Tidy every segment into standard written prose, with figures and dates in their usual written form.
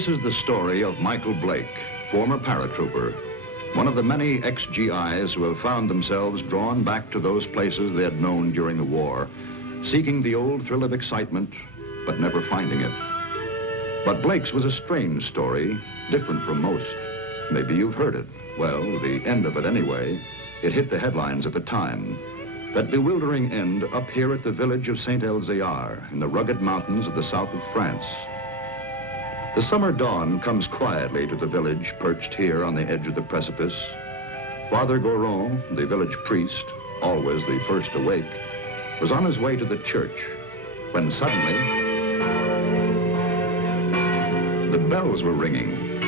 This is the story of Michael Blake, former paratrooper, one of the many ex-GIs who have found themselves drawn back to those places they had known during the war, seeking the old thrill of excitement, but never finding it. But Blake's was a strange story, different from most. Maybe you've heard it. Well, the end of it anyway. It hit the headlines at the time. That bewildering end up here at the village of Saint-Elzéar in the rugged mountains of the south of France. The summer dawn comes quietly to the village perched here on the edge of the precipice. Father Goron, the village priest, always the first awake, was on his way to the church when suddenly the bells were ringing.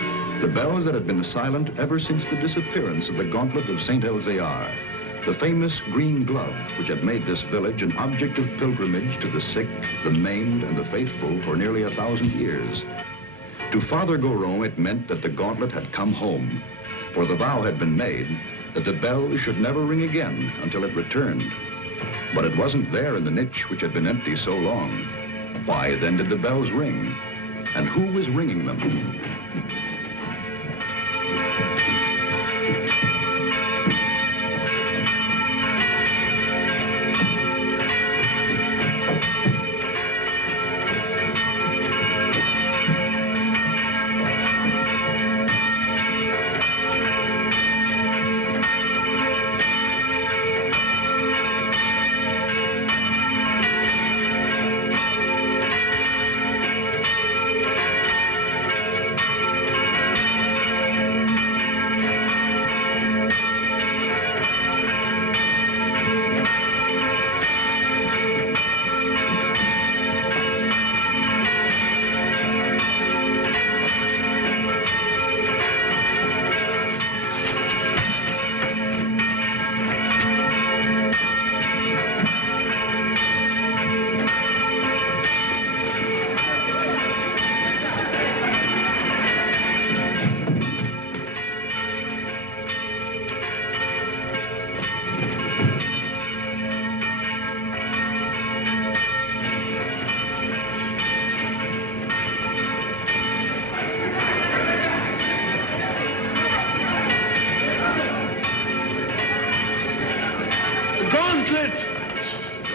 The bells that had been silent ever since the disappearance of the gauntlet of Saint-Elzéar, the famous green glove which had made this village an object of pilgrimage to the sick, the maimed, and the faithful for nearly 1,000 years. To Father Goron, it meant that the gauntlet had come home, for the vow had been made that the bell should never ring again until it returned. But it wasn't there in the niche which had been empty so long. Why then did the bells ring? And who was ringing them?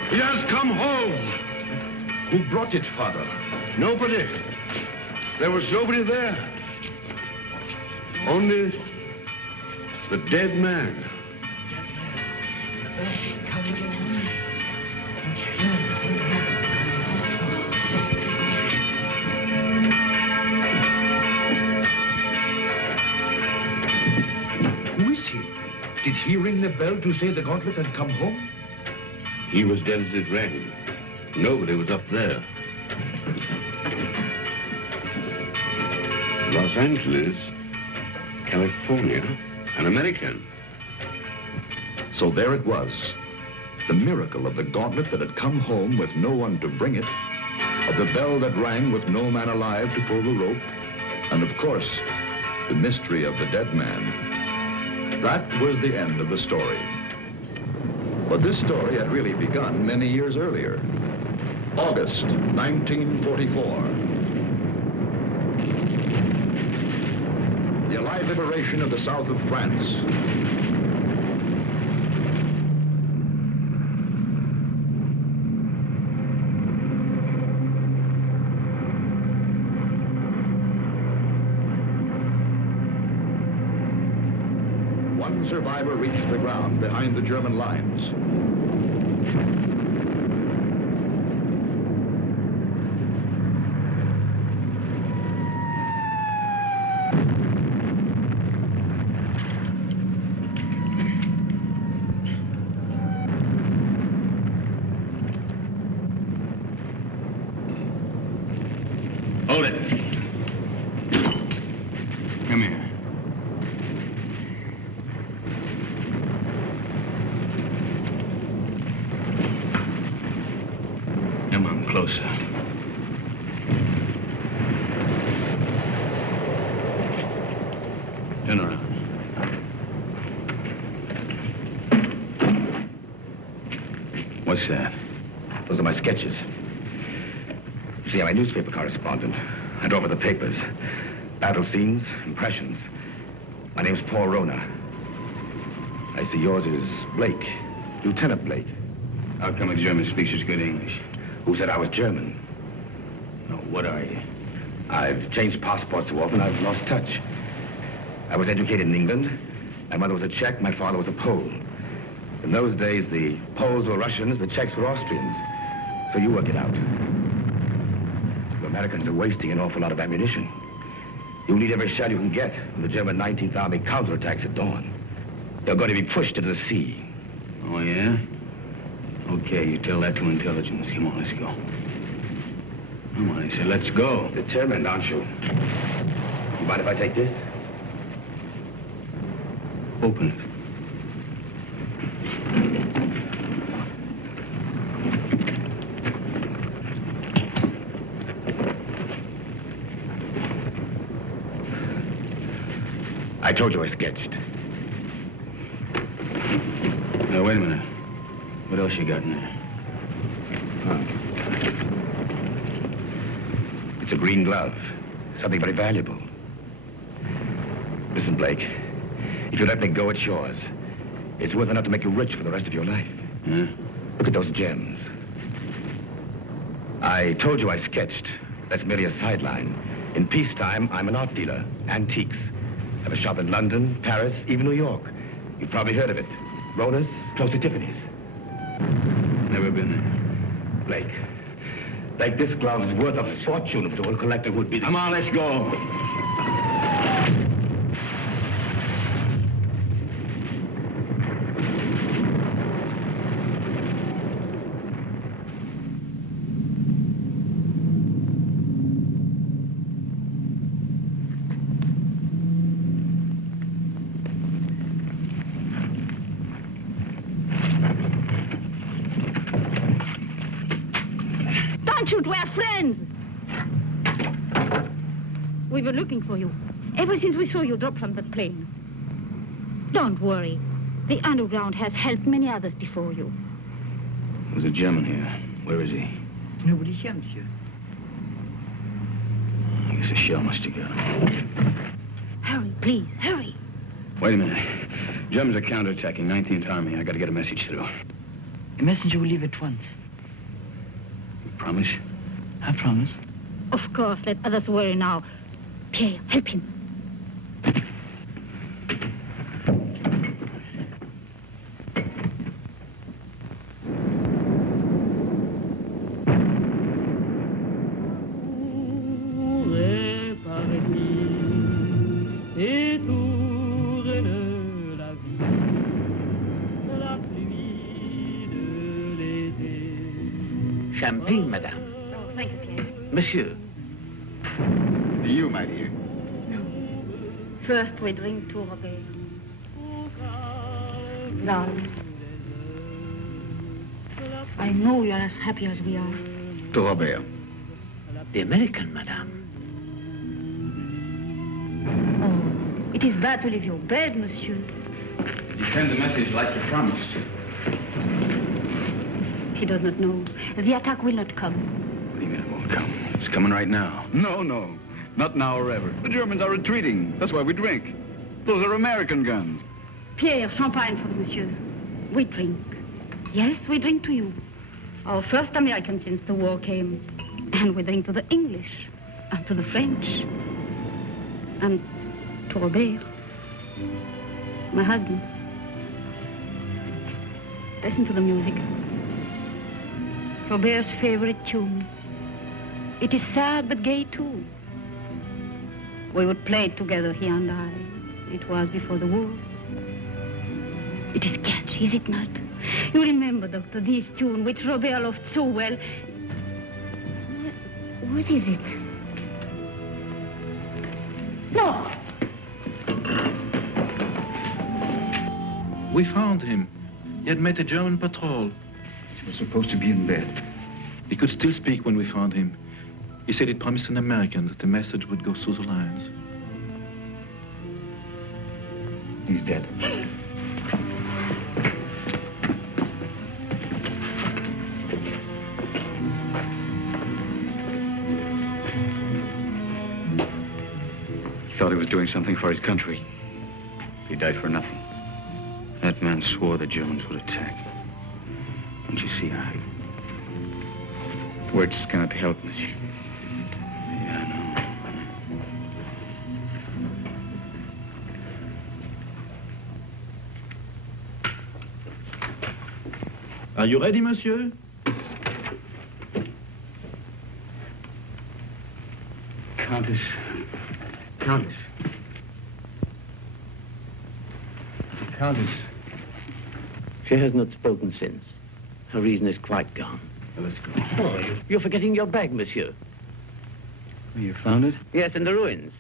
He has come home. Who brought it, Father? Nobody. There was nobody there. Only the dead man. Who is he? Did he ring the bell to say the gauntlet had come home? He was dead as it rang. Nobody was up there. Los Angeles, California, an American. So there it was. The miracle of the gauntlet that had come home with no one to bring it, of the bell that rang with no man alive to pull the rope, and of course, the mystery of the dead man. That was the end of the story. But this story had really begun many years earlier. August 1944. The Allied liberation of the south of France. One survivor reached the ground behind the German lines. Hold it. Come here. Come on, closer. Turn around. What's that? Those are my sketches. You see, I'm a newspaper correspondent. I draw for the papers. Battle scenes, impressions. My name's Paul Rona. I see yours is Blake, Lieutenant Blake. How come a German speaks such good English? Who said I was German? No, what are you? I've changed passports so often I've lost touch. I was educated in England. My mother was a Czech, my father was a Pole. In those days, the Poles were Russians, the Czechs were Austrians. So you work it out. The Americans are wasting an awful lot of ammunition. You'll need every shell you can get when the German 19th Army counterattacks at dawn. They're going to be pushed into the sea. Oh, yeah? Okay, you tell that to intelligence. Come on, let's go. Come on, I said, let's go. Determined, aren't you? You mind if I take this? Open it. I told you I sketched. Now, wait a minute. What else you got in there? It's a green glove. Something very valuable. Listen, Blake. If you let me go, it's yours. It's worth enough to make you rich for the rest of your life. Yeah? Look at those gems. I told you I sketched. That's merely a sideline. In peacetime, I'm an art dealer. Antiques. I have a shop in London, Paris, even New York. You've probably heard of it. Rona's, close to Tiffany's. Never been there. Blake, this glove is worth a fortune if it were a collector who'd be the... Come on, let's go. We're friends. We were looking for you ever since we saw you drop from the plane. Don't worry. The underground has helped many others before you. There's a German here. Where is he? Nobody here, monsieur. I guess a shell must have got him. Hurry, please, hurry. Wait a minute. Germans are counterattacking 19th Army. I got to get a message through. A messenger will leave at once. You promise? I promise. Of course, let others worry now. Pierre, help him. Champagne, madame. Oh, thank you, Pierre. Monsieur. You, my dear. No. First, we drink to Robert. Darling. I know you're as happy as we are. To Robert. The American, madame. Oh, it is bad to leave your bed, monsieur. You send the message like you promised. He does not know. The attack will not come. What do you mean it won't come? It's coming right now. No. Not now or ever. The Germans are retreating. That's why we drink. Those are American guns. Pierre, champagne for monsieur. We drink. Yes, we drink to you. Our first American since the war came. And we drink to the English. And to the French. And to Robert. My husband. Listen to the music. Robert's favorite tune. It is sad but gay too. We would play it together, he and I. It was before the war. It is catchy, is it not? You remember, Doctor, this tune which Robert loved so well. What is it? No! We found him. He had met a German patrol. He was supposed to be in bed. He could still speak when we found him. He said he'd promised an American that the message would go through the lines. He's dead. was doing something for his country. He died for nothing. That man swore the Germans would attack. Don't you see, words cannot help, monsieur. Yeah, I know. Are you ready, monsieur? Countess. Countess. Countess. She has not spoken since. Her reason is quite gone. Well, let's go. Oh, you're forgetting your bag, monsieur. You found it? Yes, in the ruins.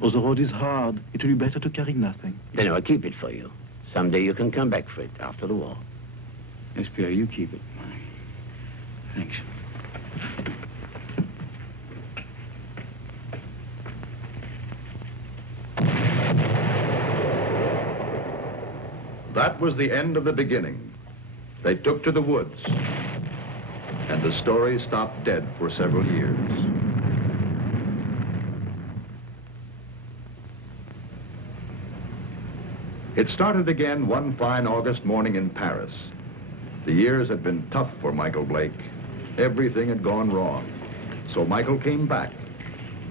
Oh, the road is hard. It will be better to carry nothing. Then I'll keep it for you. Someday you can come back for it after the war. Yes, Pierre, you keep it. Thanks. That was the end of the beginning. They took to the woods, and the story stopped dead for several years. It started again one fine August morning in Paris. The years had been tough for Michael Blake. Everything had gone wrong. So Michael came back.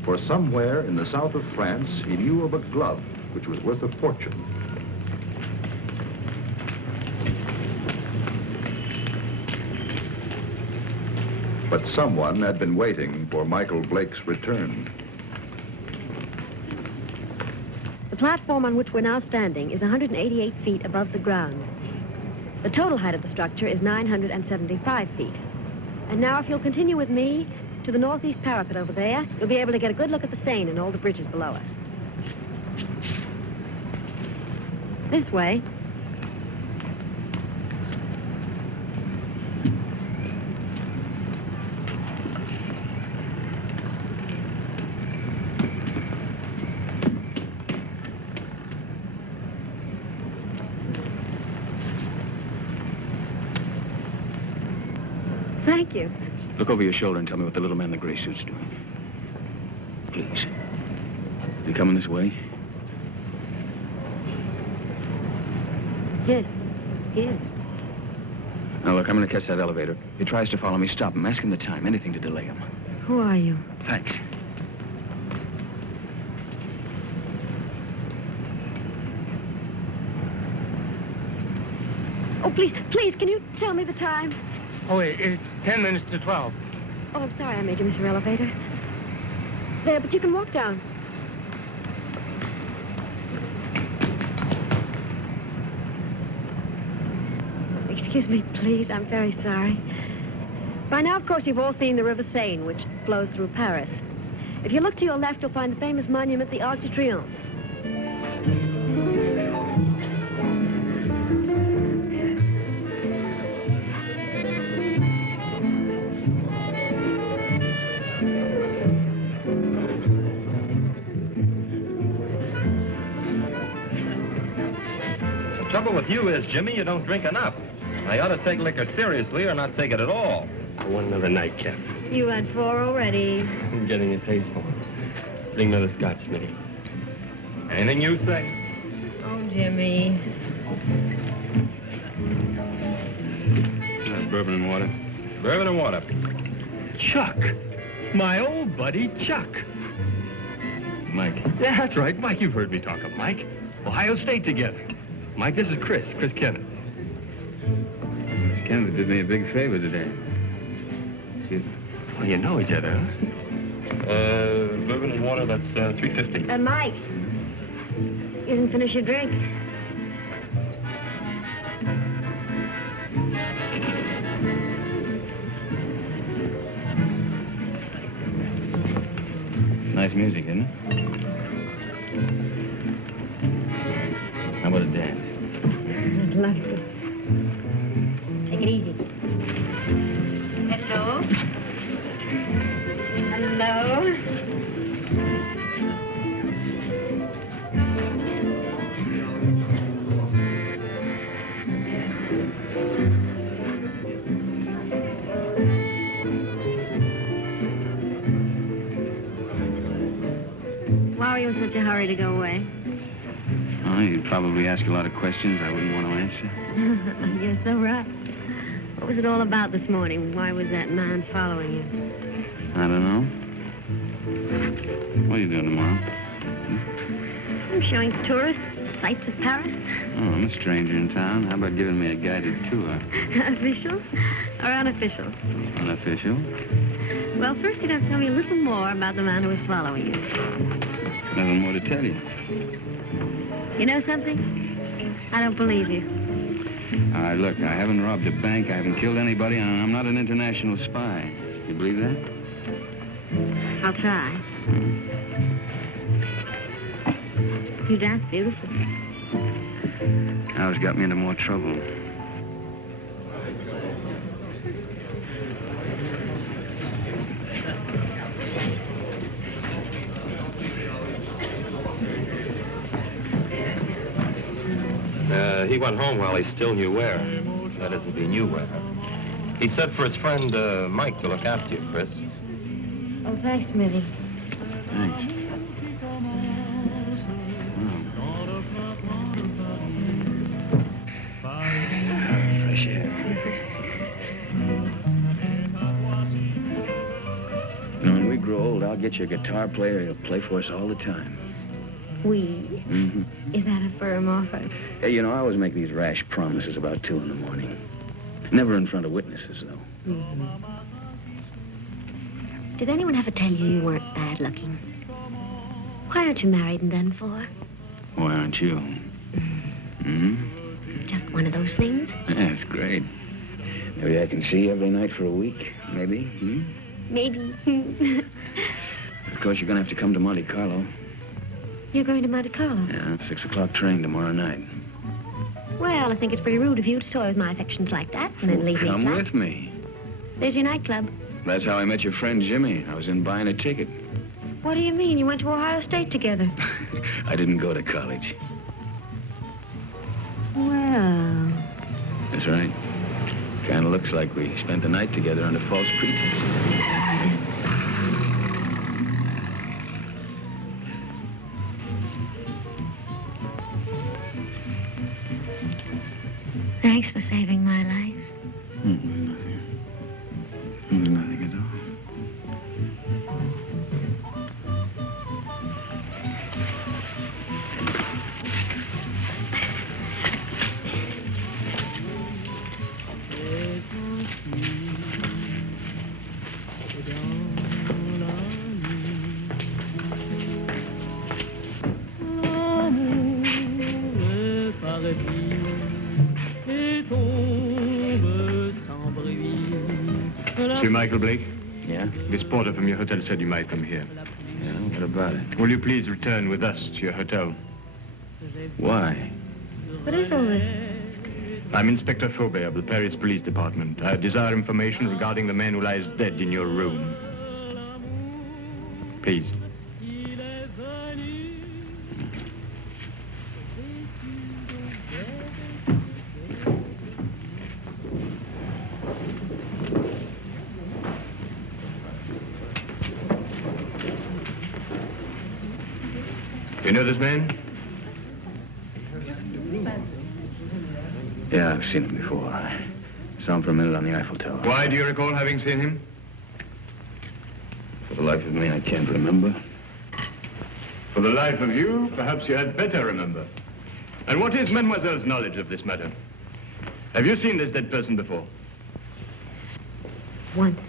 For somewhere in the south of France, he knew of a glove which was worth a fortune. But someone had been waiting for Michael Blake's return. The platform on which we're now standing is 188 feet above the ground. The total height of the structure is 975 feet. And now if you'll continue with me to the northeast parapet over there, you'll be able to get a good look at the Seine and all the bridges below us. This way. Thank you. Look over your shoulder and tell me what the little man in the gray suit's doing. Please. You coming this way? Yes, he is. Now, look, I'm going to catch that elevator. If he tries to follow me, stop him. Ask him the time. Anything to delay him. Who are you? Thanks. Oh, please, can you tell me the time? Oh, it's 10 minutes to 12. Oh, I'm sorry I made you miss your elevator. There, but you can walk down. Excuse me, please. I'm very sorry. By now, of course, you've all seen the River Seine, which flows through Paris. If you look to your left, you'll find the famous monument, the Arc de Triomphe. The trouble with you is, Jimmy, you don't drink enough. I ought to take liquor seriously or not take it at all. One another nightcap. You had 4 already. I'm getting a taste for it. Bring another scotch, Smitty. Anything you say. Oh, Jimmy. Bourbon and water. Bourbon and water. Chuck. My old buddy, Chuck. Mike. Yeah, that's right. Mike, you've heard me talk of Mike. Ohio State together. Mike, this is Chris Kenneth. Miss Kennedy did me a big favor today. Well, you know each other, huh? Bourbon and water, that's $3.50. Mike, you didn't finish your drink. Nice music, isn't it? How about a dance? I'd love to. Take it easy. Hello? Hello? Why are you in such such a hurry to go away? Oh, you'd probably ask a lot of questions I wouldn't want to answer. You're so right. What was it all about this morning? Why was that man following you? I don't know. What are you doing tomorrow? I'm showing tourists sights of Paris. Oh, I'm a stranger in town. How about giving me a guided tour? Official or unofficial? Unofficial. Well, first you'd have to tell me a little more about the man who was following you. Nothing more to tell you. You know something? I don't believe you. All right, look, I haven't robbed a bank, I haven't killed anybody, and I'm not an international spy. You believe that? I'll try. You dance beautifully. Now it's got me into more trouble. He went home while he still knew where. That is, if he knew where. He said for his friend, Mike, to look after you, Chris. Oh, thanks, Smithy. Thanks. Fresh air. When we grow old, I'll get you a guitar player. He'll play for us all the time. We? Mm-hmm. Is that a firm offer? Hey, you know, I always make these rash promises about 2 in the morning. Never in front of witnesses, though. Mm-hmm. Did anyone ever tell you weren't bad looking? Why aren't you married and done for? Why aren't you? Just one of those things? Yeah, it's great. Maybe I can see you every night for a week. Maybe. Maybe. Of course, you're going to have to come to Monte Carlo. You're going to Monte Carlo? Yeah, 6 o'clock train tomorrow night. Well, I think it's pretty rude of you to toy with my affections like that and then leave me Come flat. with me. There's your nightclub. That's how I met your friend Jimmy. I was in buying a ticket. What do you mean? You went to Ohio State together. I didn't go to college. Well... That's right. Kind of looks like we spent the night together under false pretenses. Thanks for saving my life. Nothing at all. Monsieur Michael Blake? Yeah? This porter from your hotel said you might come here. Yeah, what about it? Will you please return with us to your hotel? Why? What is all this? I'm Inspector Faubert of the Paris Police Department. I desire information regarding the man who lies dead in your room. Please. You know this man? Yeah, I've seen him before. I saw him for a minute on the Eiffel Tower. Why do you recall having seen him? For the life of me, I can't remember. For the life of you, perhaps you had better remember. And what is Mademoiselle's knowledge of this matter? Have you seen this dead person before? Once.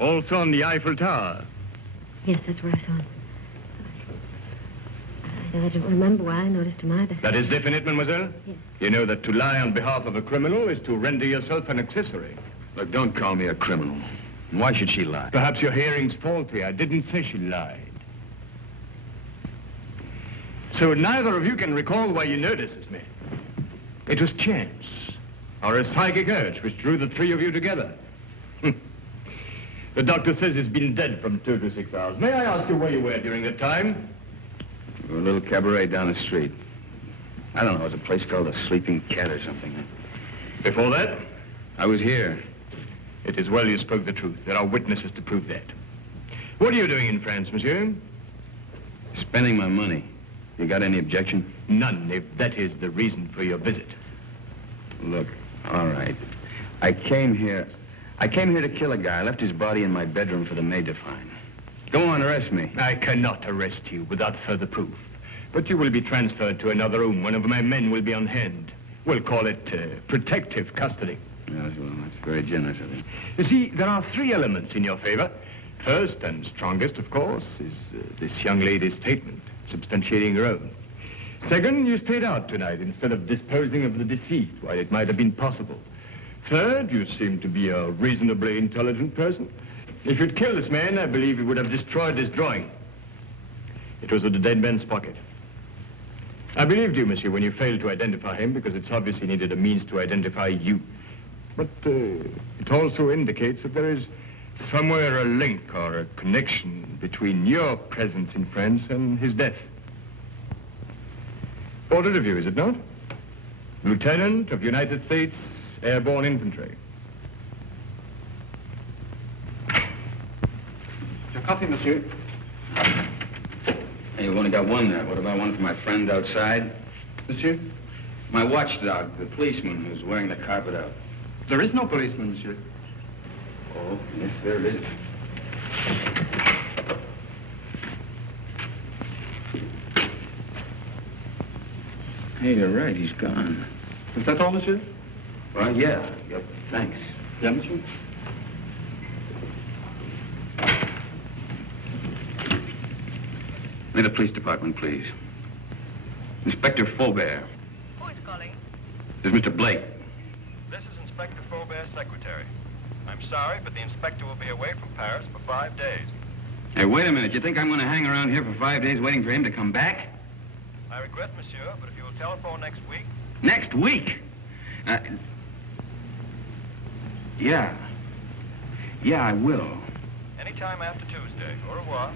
Also on the Eiffel Tower? Yes, that's where I saw him. I don't remember why I noticed him either. That is definite, mademoiselle? Yes. You know that to lie on behalf of a criminal is to render yourself an accessory. Look, don't call me a criminal. Why should she lie? Perhaps your hearing's faulty. I didn't say she lied. So neither of you can recall why you noticed this man. It was chance, or a psychic urge which drew the 3 of you together. The doctor says he's been dead from 2 to 6 hours. May I ask you where you were during that time? A little cabaret down the street. I don't know, it was a place called the Sleeping Cat or something. Before that? I was here. It is well you spoke the truth. There are witnesses to prove that. What are you doing in France, monsieur? Spending my money. You got any objection? None, if that is the reason for your visit. Look, all right. I came here to kill a guy. I left his body in my bedroom for the maid to find. Go on, arrest me. I cannot arrest you without further proof. But you will be transferred to another room. One of my men will be on hand. We'll call it protective custody. Yes, well, that's very generous of you. You see, there are 3 elements in your favor. First and strongest, of course, is this young lady's statement, substantiating her own. Second, you stayed out tonight instead of disposing of the deceased while it might have been possible. Third, you seem to be a reasonably intelligent person. If you'd killed this man, I believe you would have destroyed this drawing. It was in the dead man's pocket. I believed you, monsieur, when you failed to identify him, because it's obvious he needed a means to identify you. But it also indicates that there is somewhere a link or a connection between your presence in France and his death. Portrait of you, is it not? Lieutenant of United States Airborne Infantry. Your coffee, monsieur. Hey, you've only got one there. What about one for my friend outside? Monsieur? My watchdog, the policeman who's wearing the carpet out. There is no policeman, monsieur. Oh, yes, there it is. Hey, you're right. He's gone. Is that all, monsieur? Well, yeah. Yep. Thanks. Yeah, monsieur. May the police department, please. Inspector Faubert. Who is calling? This is Mr. Blake. This is Inspector Faubert's secretary. I'm sorry, but the inspector will be away from Paris for 5 days. Hey, wait a minute. You think I'm going to hang around here for 5 days waiting for him to come back? I regret, monsieur, but if you will telephone next week... Next week? Yeah. Yeah, I will. Anytime after Tuesday. Au revoir.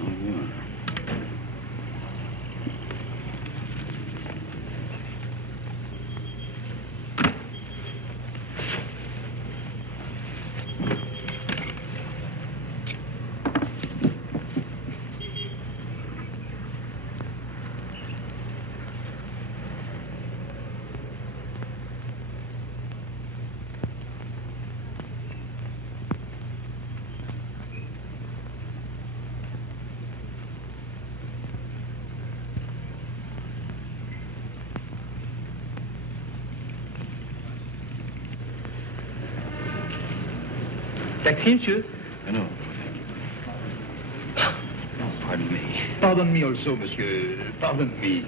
Au revoir. Taxi, monsieur? No. Oh, pardon me. Pardon me also, monsieur. Pardon me.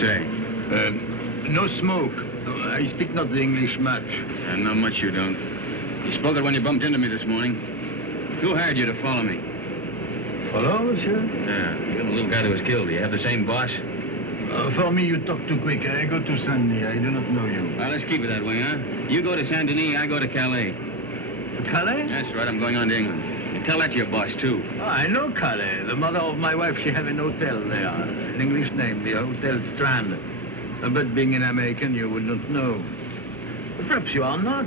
say? No smoke. I speak not the English much. Not much you don't. You spoke it when you bumped into me this morning. Who hired you to follow me? Follow, monsieur? Yeah, you're the little guy that was killed. Do you have the same boss? For me, you talk too quick. I go to Saint-Denis. I do not know you. Well, let's keep it that way, huh? You go to Saint-Denis, I go to Calais. Calais? That's right, I'm going on to England. You tell that to your boss, too. Oh, I know Calais. The mother of my wife, she have an hotel there. An English name, the Hotel Strand. But being an American, you would not know. Perhaps you are not.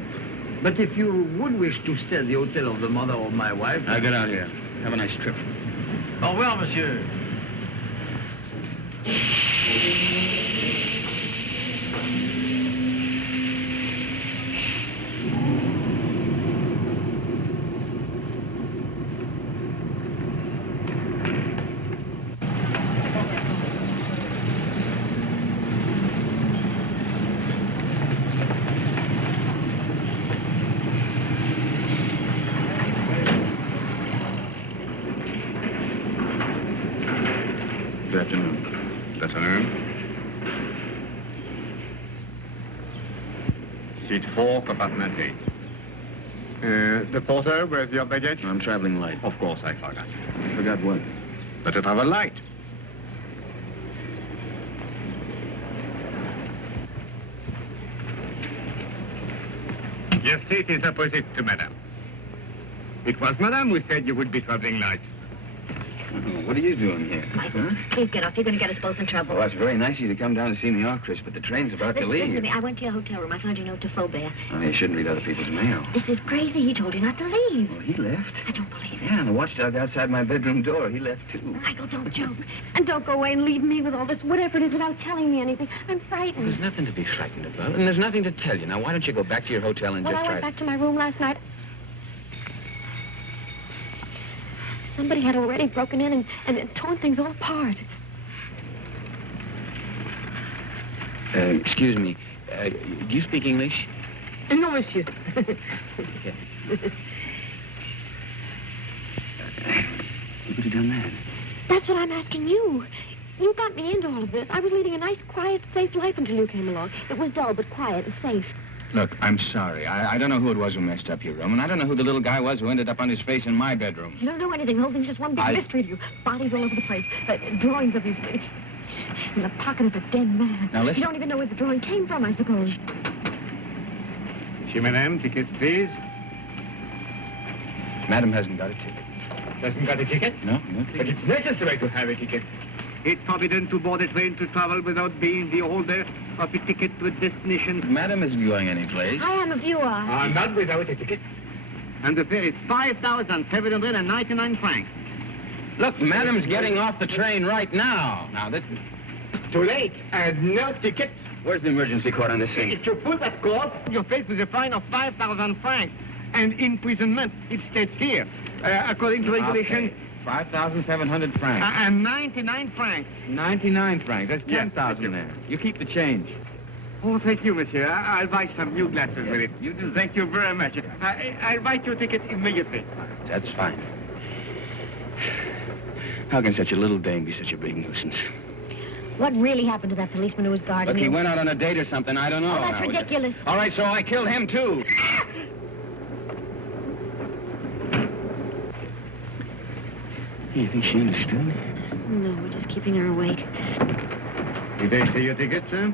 But if you would wish to stay at the hotel of the mother of my wife... I'll get out here. Have a nice trip. Au revoir, monsieur. Good afternoon. Good afternoon. Seat 4, compartment 8. The porter, where's your baggage? I'm traveling light. Of course, I forgot. Forgot what? But to travel light. Your seat is opposite to Madame. It was Madame who said you would be traveling light. Oh, what are you doing here? Michael, please get off. You're going to get us both in trouble. Well, that's very nice of you to come down to see me off, Chris, but the train's about to leave. Listen to me. I went to your hotel room. I found your note to Faubert. Oh, you shouldn't read other people's mail. This is crazy. He told you not to leave. Well, he left. I don't believe it. Yeah, and the watchdog outside my bedroom door, he left, too. Michael, don't joke. And don't go away and leave me with all this, whatever it is, without telling me anything. I'm frightened. There's nothing to be frightened about, and there's nothing to tell you. Now, why don't you go back to your hotel and Well, just I try went back to my room last night. Somebody had already broken in and torn things all apart. Excuse me. Do you speak English? No, monsieur. Who could have done that? That's what I'm asking you. You got me into all of this. I was leading a nice, quiet, safe life until you came along. It was dull, but quiet and safe. Look, I'm sorry. I don't know who it was who messed up your room, and I don't know who the little guy was who ended up on his face in my bedroom. You don't know anything. The whole thing's just one big mystery to you. Bodies all over the place. Drawings of you in the pocket of a dead man. Now, listen. You don't even know where the drawing came from, I suppose. Monsieur, Madame, ticket, please. Madam hasn't got a ticket. Doesn't got a ticket? No ticket. But it's necessary to have a ticket. It's forbidden to board a train to travel without being the holder of a ticket to a destination. Madam isn't going anyplace. I am if you are. Not without a ticket. And the fare is 5,799 francs. Look, Madam's getting off the train right now. Now, this... Too late. And no ticket. Where's the emergency cord on this thing? If you pull that cord, you're faced with a fine of 5,000 francs. And imprisonment, it states here. According to regulation... Okay. 5,700 francs. And 99 francs. 99 francs. That's 10,000 yes, there. You keep the change. Oh, thank you, monsieur. I'll buy some new glasses with it. You do. Thank you very much. I'll write your ticket immediately. That's fine. How can such a little dame be such a big nuisance? What really happened to that policeman who was guarding Look, you? he went out on a date or something. I don't know. Oh, that's ridiculous. All right, so I killed him, too. You think she understood? No, we're just keeping her awake. Did they see your ticket, sir?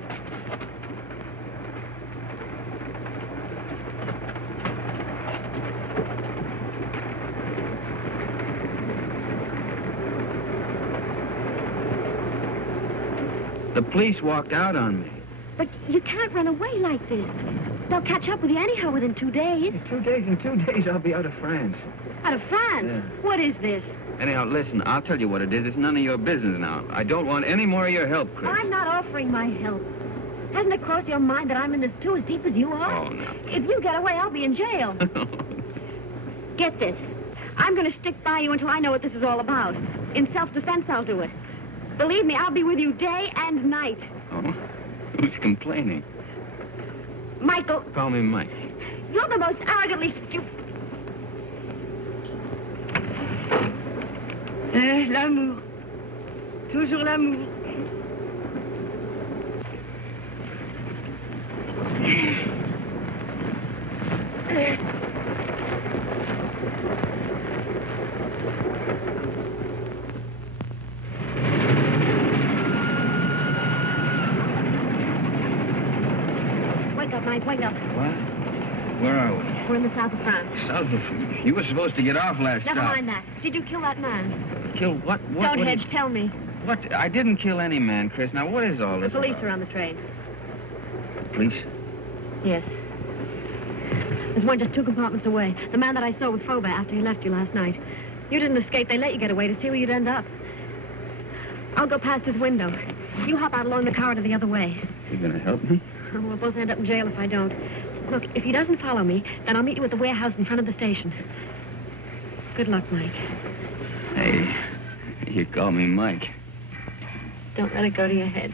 The police walked out on me. But you can't run away like this. They'll catch up with you anyhow within 2 days. In 2 days, in 2 days, I'll be out of France. Out of France? Yeah. What is this? Anyhow, listen, I'll tell you what it is. It's none of your business now. I don't want any more of your help, Chris. I'm not offering my help. Hasn't it crossed your mind that I'm in this too as deep as you are? Oh, no. If you get away, I'll be in jail. Get this. I'm going to stick by you until I know what this is all about. In self-defense, I'll do it. Believe me, I'll be with you day and night. Oh? Who's complaining? Michael. Call me Mike. You're the most arrogantly stupid... L'amour. Toujours l'amour. Mike, wait up. What? Where are we? We're in the south of France. South of... You were supposed to get off last Never stop. mind that. Did you kill that man? Kill what? Don't hedge, tell me. What? I didn't kill any man, Chris. Now, what is all The this police about? are on the train. Police? Yes. There's one just 2 compartments away. The man that I saw with Frobe after he left you last night. You didn't escape. They let you get away to see where you'd end up. I'll go past his window. You hop out along the corridor the other way. You gonna help me? We'll both end up in jail if I don't. Look, if he doesn't follow me, then I'll meet you at the warehouse in front of the station. Good luck, Mike. Hey, you call me Mike. Don't let it go to your head.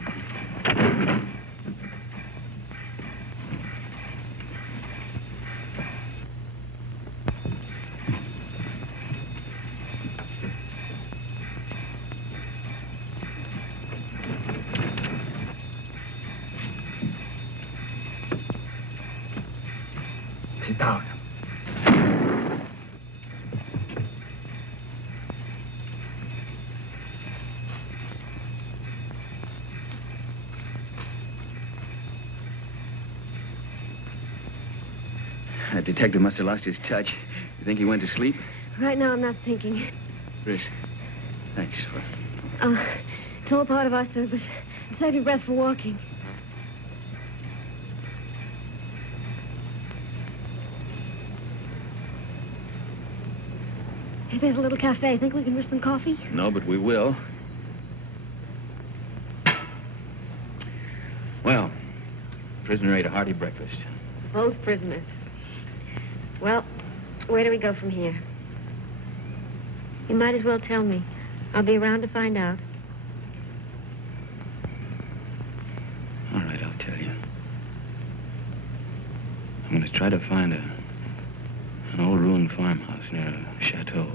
Sit down. That detective must have lost his touch. You think he went to sleep? Right now, I'm not thinking. Chris, thanks for... It's all part of our service. Save your breath for walking. Hey, there's a little cafe. Think we can risk some coffee? No, but we will. Well, prisoner ate a hearty breakfast. Both prisoners. Well, where do we go from here? You might as well tell me. I'll be around to find out. All right, I'll tell you. I'm going to try to find an old ruined farmhouse near a chateau.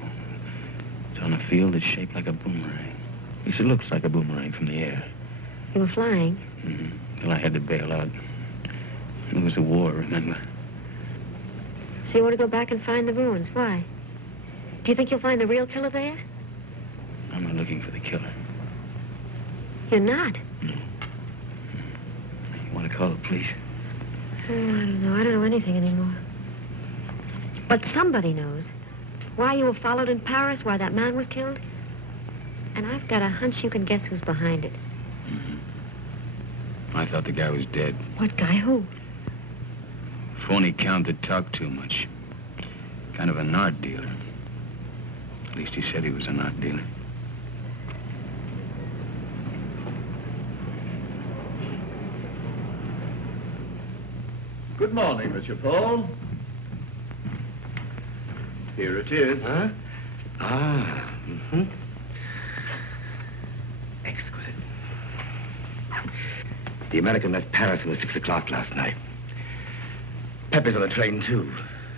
It's on a field that's shaped like a boomerang. At least it looks like a boomerang from the air. You were flying? Mm-hmm. Till I had to bail out. It was a war, remember? So you want to go back and find the ruins? Why? Do you think you'll find the real killer there? I'm not looking for the killer. You're not? No. You want to call the police? Oh, I don't know. I don't know anything anymore. But somebody knows. Why you were followed in Paris, why that man was killed. And I've got a hunch you can guess who's behind it. Mm-hmm. I thought the guy was dead. What guy? Who? Phony count that talked too much. Kind of an art dealer. At least he said he was an art dealer. Good morning, Monsieur Paul. Here it is. Huh? Ah, mm-hmm. Exquisite. The American left Paris at 6 o'clock last night. Pepe's on the train, too.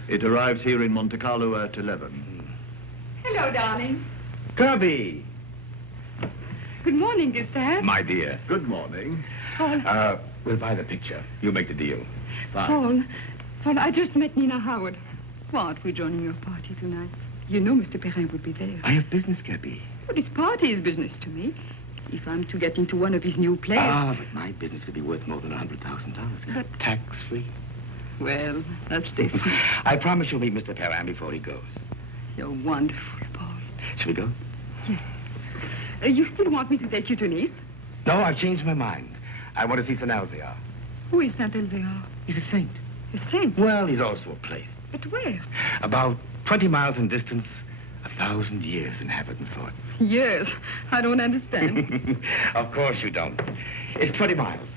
It arrives here in Monte Carlo at 11. Hello, darling. Kirby! Good morning, dear Dad. My dear. Good morning. Paul. We'll buy the picture. You make the deal. Fine. Paul, I just met Nina Howard. Why aren't we joining your party tonight? You know Mr. Perrin would be there. I have business, Kirby. Well, this party is business to me. If I'm to get into one of his new plays... Ah, but my business could be worth more than $100,000. But... Tax-free. Well, that's different. I promise you'll meet Mr. Perrin before he goes. You're wonderful, Paul. Shall we go? Yes. You still want me to take you to Nice? No, I've changed my mind. I want to see Saint Elzéar. Who is Saint Elzéar? He's a saint. A saint? Well, he's also a place. But where? About 20 miles in distance, 1,000 years in habit and thought. Yes, I don't understand. Of course you don't. It's 20 miles.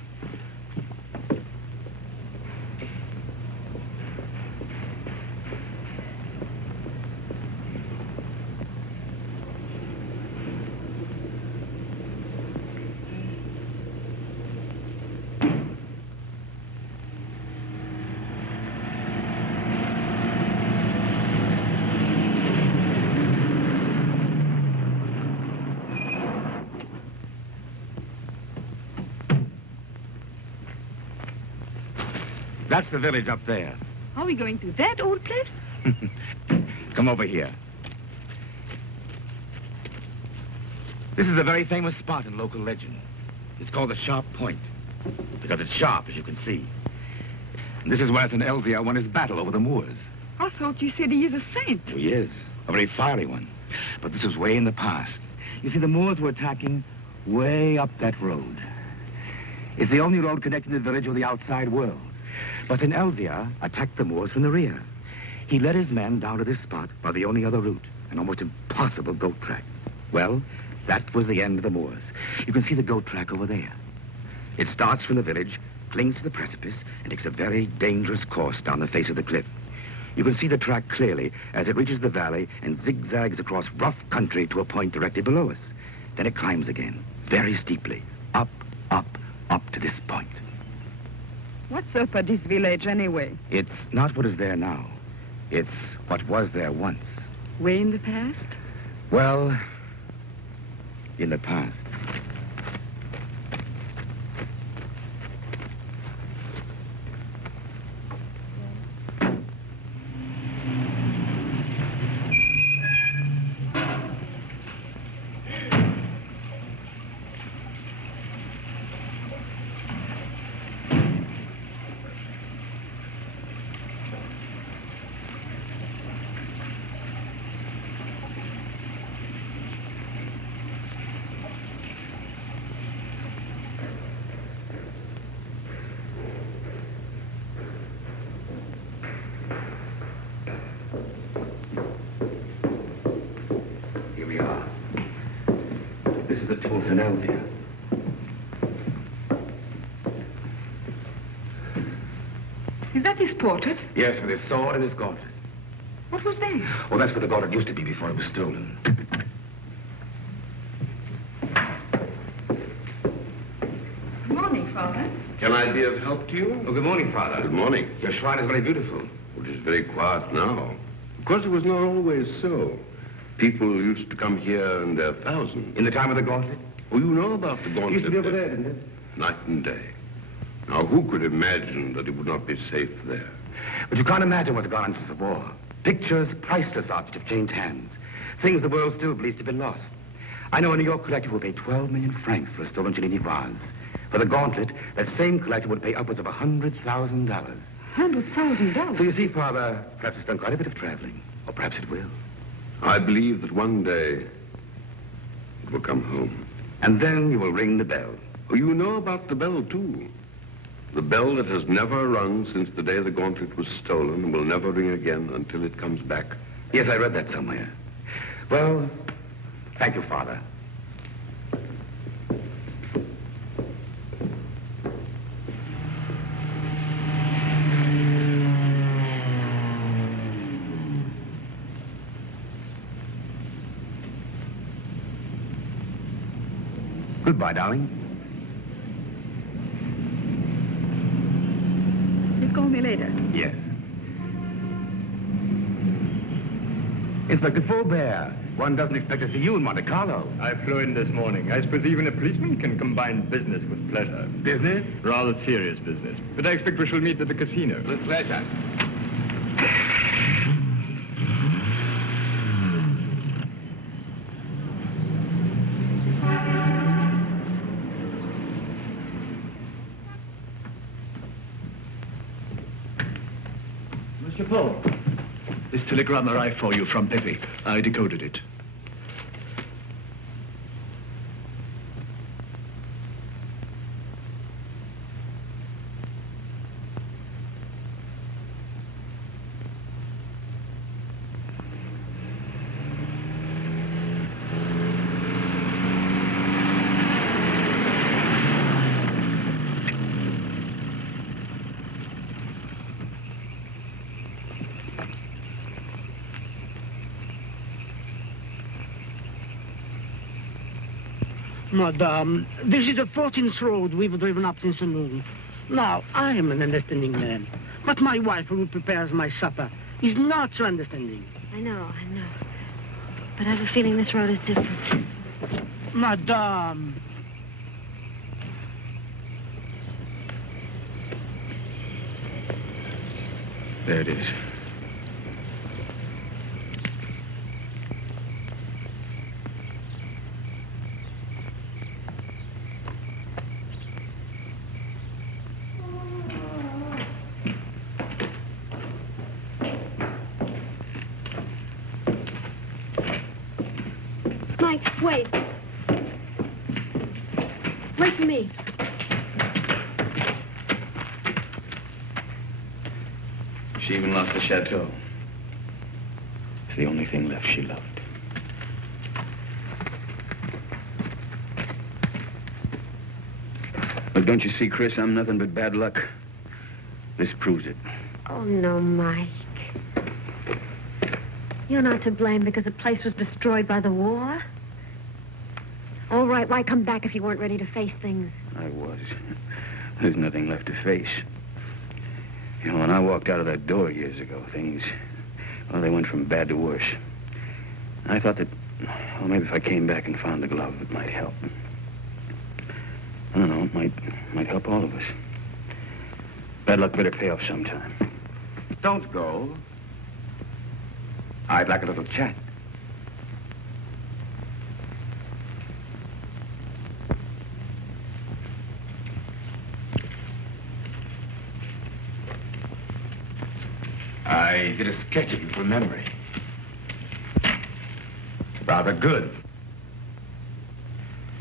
That's the village up there. Are we going to that old place? Come over here. This is a very famous spot in local legend. It's called the Sharp Point, because it's sharp, as you can see. This is where St. Elzia won his battle over the Moors. I thought you said he is a saint. Oh, he is. A very fiery one. But this was way in the past. You see, the Moors were attacking way up that road. It's the only road connecting the village with the outside world. But St. Elzia attacked the Moors from the rear. He led his men down to this spot by the only other route, an almost impossible goat track. Well, that was the end of the Moors. You can see the goat track over there. It starts from the village, clings to the precipice, and takes a very dangerous course down the face of the cliff. You can see the track clearly as it reaches the valley and zigzags across rough country to a point directly below us. Then it climbs again, very steeply, up, up, up to this point. What's up at this village, anyway? It's not what is there now. It's what was there once. Way in the past? Well, in the past. Is that his portrait? Yes, with his sword and his gauntlet. What was there? Oh, that's where the gauntlet used to be before it was stolen. Good morning, Father. Can I be of help to you? Oh, good morning, Father. Good morning. Your shrine is very beautiful. It is very quiet now. Of course, it was not always so. People used to come here in their thousands. In the time of the gauntlet? Oh, you know about the gauntlet. It used to be over there, didn't it? Night and day. Now, who could imagine that it would not be safe there? But you can't imagine what's gone on since the war. Pictures, priceless objects have changed hands. Things the world still believes to be lost. I know a New York collector will pay 12 million francs for a stolen Cellini vase. For the gauntlet, that same collector would pay upwards of $100,000. $100,000? So you see, Father, perhaps it's done quite a bit of traveling. Or perhaps it will. I believe that one day it will come home. And then you will ring the bell. Oh, you know about the bell, too. The bell that has never rung since the day the gauntlet was stolen will never ring again until it comes back. Yes, I read that somewhere. Well, thank you, Father. Goodbye, darling. You'll call me later. Yes. Inspector Faubert, one doesn't expect to see you in Monte Carlo. I flew in this morning. I suppose even a policeman can combine business with pleasure. Business? Rather serious business. But I expect we shall meet at the casino. With pleasure. Mr. Paul, this telegram arrived for you from Pepe. I decoded it. Madame, this is the 14th road we've driven up since noon. Now, I am an understanding man, but my wife, who prepares my supper, is not so understanding. I know. But I have a feeling this road is different. Madame. There it is. Mike, wait. Wait for me. She even lost the chateau. It's the only thing left she loved. Look, don't you see, Chris, I'm nothing but bad luck. This proves it. Oh, no, Mike. You're not to blame because the place was destroyed by the war. All right, why come back if you weren't ready to face things? I was. There's nothing left to face. You know, when I walked out of that door years ago, things, well, they went from bad to worse. I thought that, well, maybe if I came back and found the glove, it might help. I don't know, it might help all of us. Bad luck better pay off sometime. Don't go. I'd like a little chat. I did a sketch of you from memory. Rather good.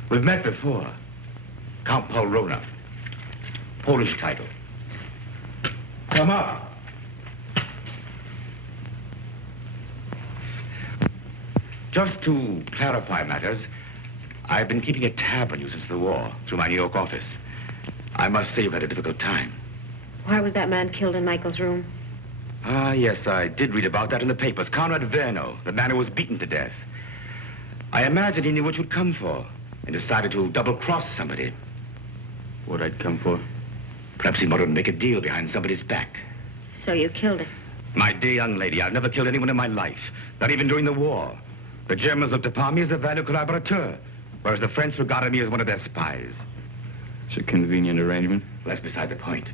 We've met before. Count Polrona. Polish title. Come up. Just to clarify matters, I've been keeping a tab on you since the war, through my New York office. I must say you've had a difficult time. Why was that man killed in Michael's room? Ah, yes, I did read about that in the papers. Conrad Verno, the man who was beaten to death. I imagined he knew what you'd come for and decided to double-cross somebody. What I'd come for? Perhaps he wanted to make a deal behind somebody's back. So you killed him? My dear young lady, I've never killed anyone in my life, not even during the war. The Germans looked upon me as a valued collaborateur, whereas the French regarded me as one of their spies. It's a convenient arrangement. Well, that's beside the point.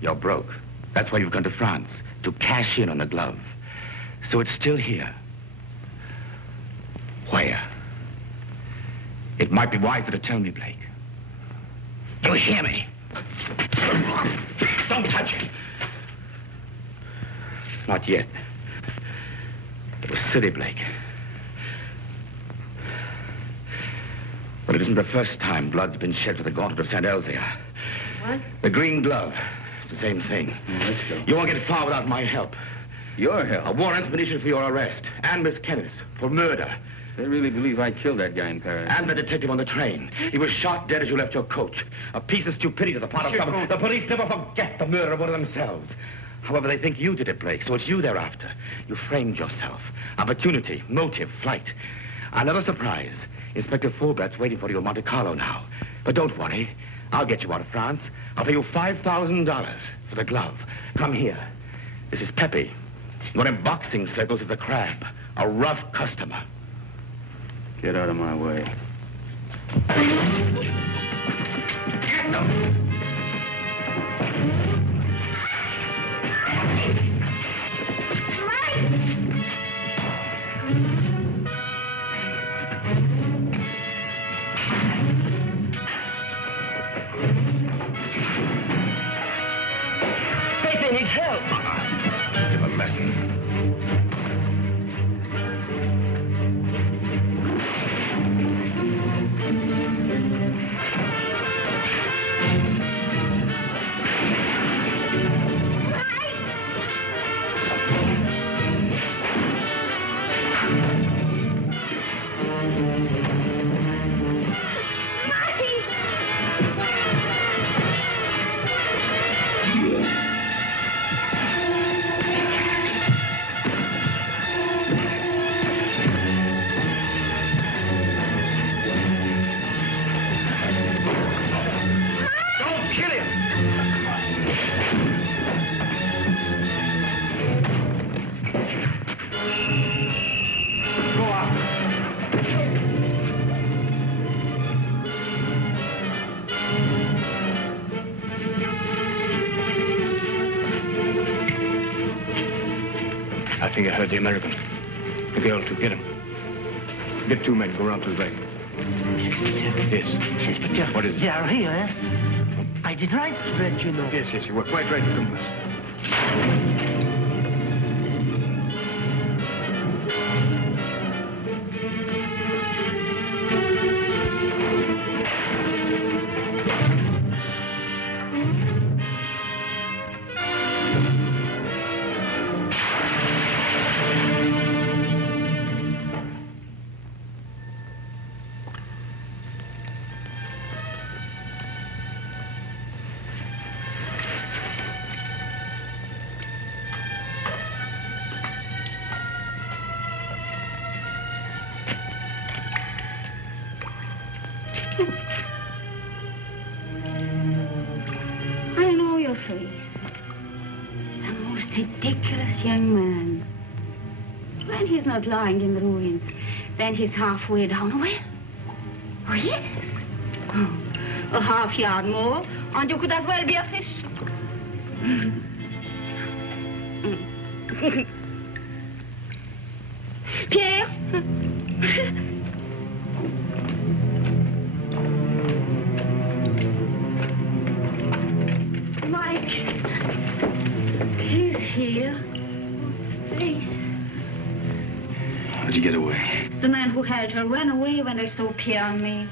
You're broke. That's why you've gone to France, to cash in on the glove. So it's still here. Where? It might be wiser to tell me, Blake. You hear me? Don't touch it. Not yet. It was silly, Blake. But it isn't the first time blood's been shed for the gauntlet of St. Elzea. What? The green glove. It's the same thing. Let's go. You won't get far without my help. Your help? A war expedition for your arrest. And Miss Kenneth's for murder. They really believe I killed that guy in Paris. And the detective on the train. He was shot dead as you left your coach. A piece of stupidity to the part of someone. The police never forget the murder of one of themselves. However, they think you did it, Blake, so it's you they're after. You framed yourself. Opportunity, motive, flight. Another surprise. Inspector Fulbert's waiting for you in Monte Carlo now. But don't worry. I'll get you out of France. I'll pay you $5,000 for the glove. Come here. This is Pepe. Known in boxing circles as the Crab. A rough customer. Get out of my way. Get them! Pepe needs help. Give a lesson. I think I heard the American. The girl, too. Get him. Get two men. Go round to the back. Yes. Inspector. What is it? They are here, eh? I did right to let you know. Yes, you were quite right to come with us. I know your face. The most ridiculous young man. When he's not lying in the ruins, then he's halfway down a well. Oh, yes. Oh, a half yard more, and you could as well be a fish. Pierre? Mike? He's here. Please. How'd you get away? The man who held her ran away when they saw Pierre and me.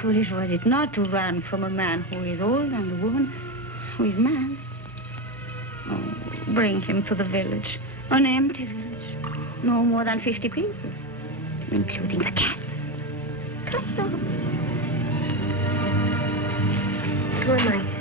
Foolish was it not to run from a man who is old and a woman who is mad. Oh, bring him to the village. An empty village. No more than 50 people, including the cat. Come on. Come on, Mike.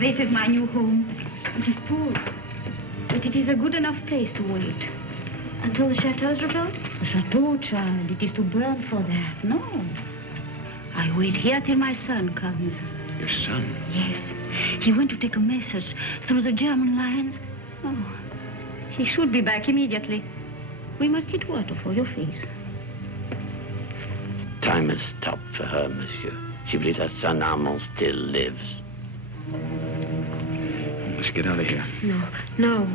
This is my new home. It is poor, but it is a good enough place to wait. Until the chateau is rebuilt? The chateau, child. It is to burn for that. No. I wait here till my son comes. Your son? Yes. He went to take a message through the German lines. Oh, he should be back immediately. We must get water for your face. Time has stopped for her, monsieur. She believes her son Armand still lives. Let's get out of here. No.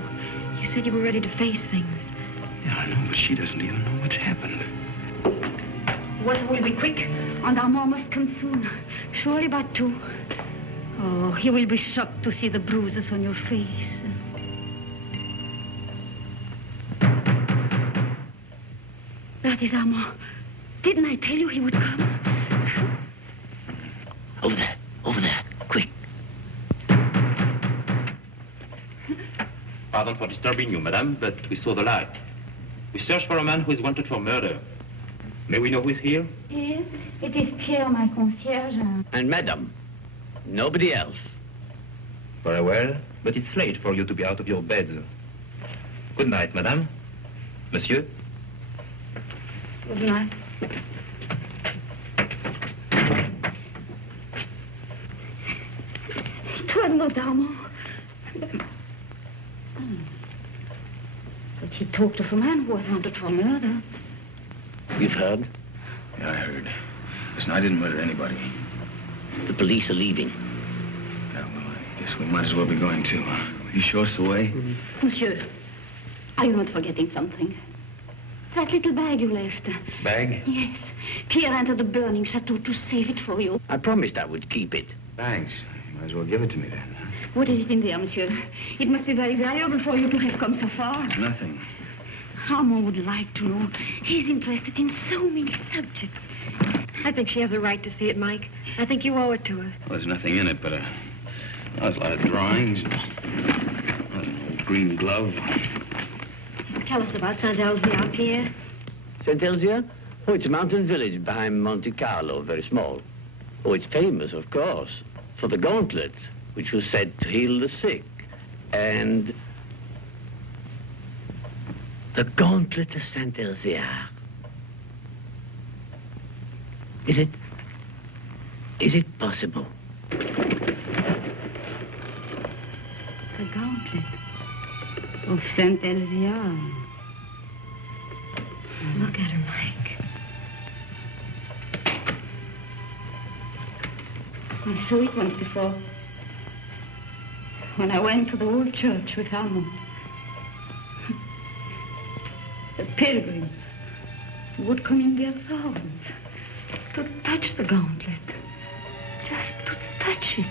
You said you were ready to face things. Yeah, I know, but she doesn't even know what's happened. Water will be quick, and Armand must come soon. Surely by 2. Oh, he will be shocked to see the bruises on your face. That is Armand. Didn't I tell you he would come? Over there, quick. Pardon for disturbing you, madame, but we saw the light. We search for a man who is wanted for murder. May we know who is here? Yes, it is Pierre, my concierge. And madame, nobody else. Very well, but it's late for you to be out of your bed. Good night, madame. Monsieur? Good night. It was not Armand. But he talked of a man who was wanted for murder. You've heard? Yeah, I heard. Listen, I didn't murder anybody. The police are leaving. Yeah, well, I guess we might as well be going too. Will you show us the way? Monsieur, are you not forgetting something? That little bag you left. Bag? Yes. Pierre entered the burning chateau to save it for you. I promised I would keep it. Thanks. You might as well give it to me then. What is it in there, monsieur? It must be very valuable for you to have come so far. Nothing. Armand would like to know. He's interested in so many subjects. I think she has a right to see it, Mike. I think you owe it to her. Well, there's nothing in it but there's a lot of drawings. An old green glove. Tell us about Saint-Elzéar, Pierre. Saint-Elzéar? Oh, it's a mountain village behind Monte Carlo, very small. Oh, it's famous, of course, for the gauntlet, which was said to heal the sick. And the gauntlet of Saint-Elzéar. Is it possible? The gauntlet of Saint-Elzéar. Look at her, Mike. I saw it once before. When I went to the old church with Armand. The pilgrims would come in their thousands to touch the gauntlet. Just to touch it.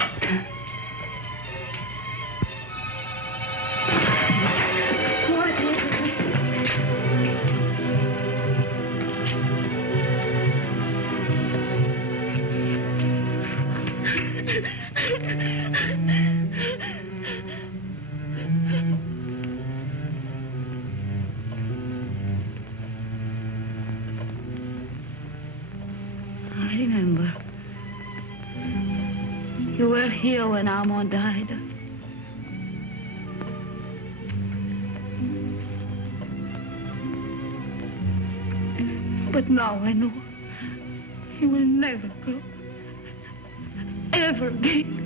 here when Armand died. But now I know he will never go. Ever again.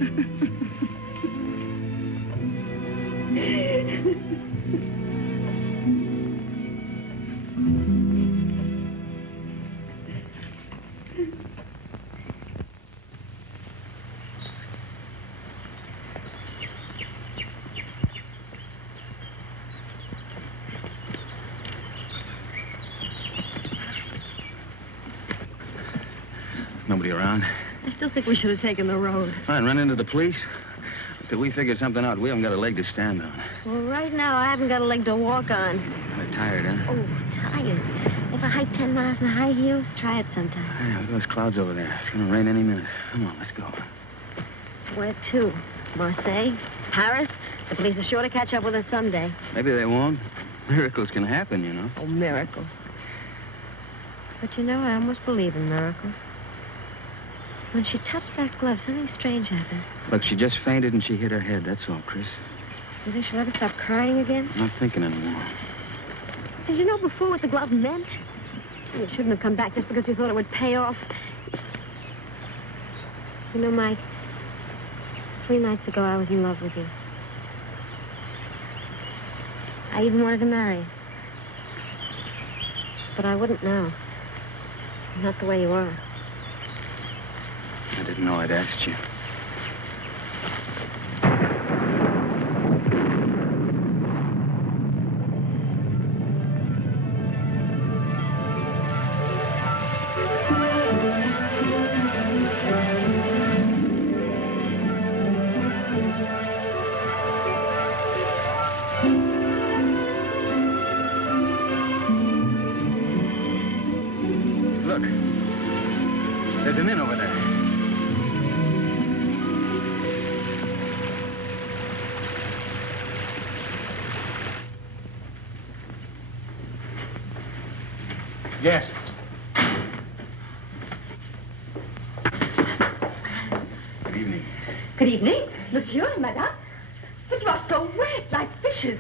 Nobody around? I still think we should have taken the road. Fine, run into the police. Till we figure something out, we haven't got a leg to stand on. Well, right now, I haven't got a leg to walk on. Kind of tired, huh? Oh, tired. If I hike 10 miles in high heels, try it sometime. Yeah, look at those clouds over there. It's going to rain any minute. Come on, let's go. Where to? Marseille? Paris? The police are sure to catch up with us someday. Maybe they won't. Miracles can happen, you know. Oh, miracles. But you know, I almost believe in miracles. When she touched that glove, something strange happened. Look, she just fainted and she hit her head. That's all, Chris. You think she'll ever stop crying again? I'm not thinking anymore. Did you know before what the glove meant? You shouldn't have come back just because you thought it would pay off. You know, Mike, 3 nights ago I was in love with you. I even wanted to marry you. But I wouldn't now. Not the way you are. I didn't know I'd asked you. Look, there's an inn over there. Yes. Good evening. Good evening, monsieur and madame. But you are so wet, like fishes.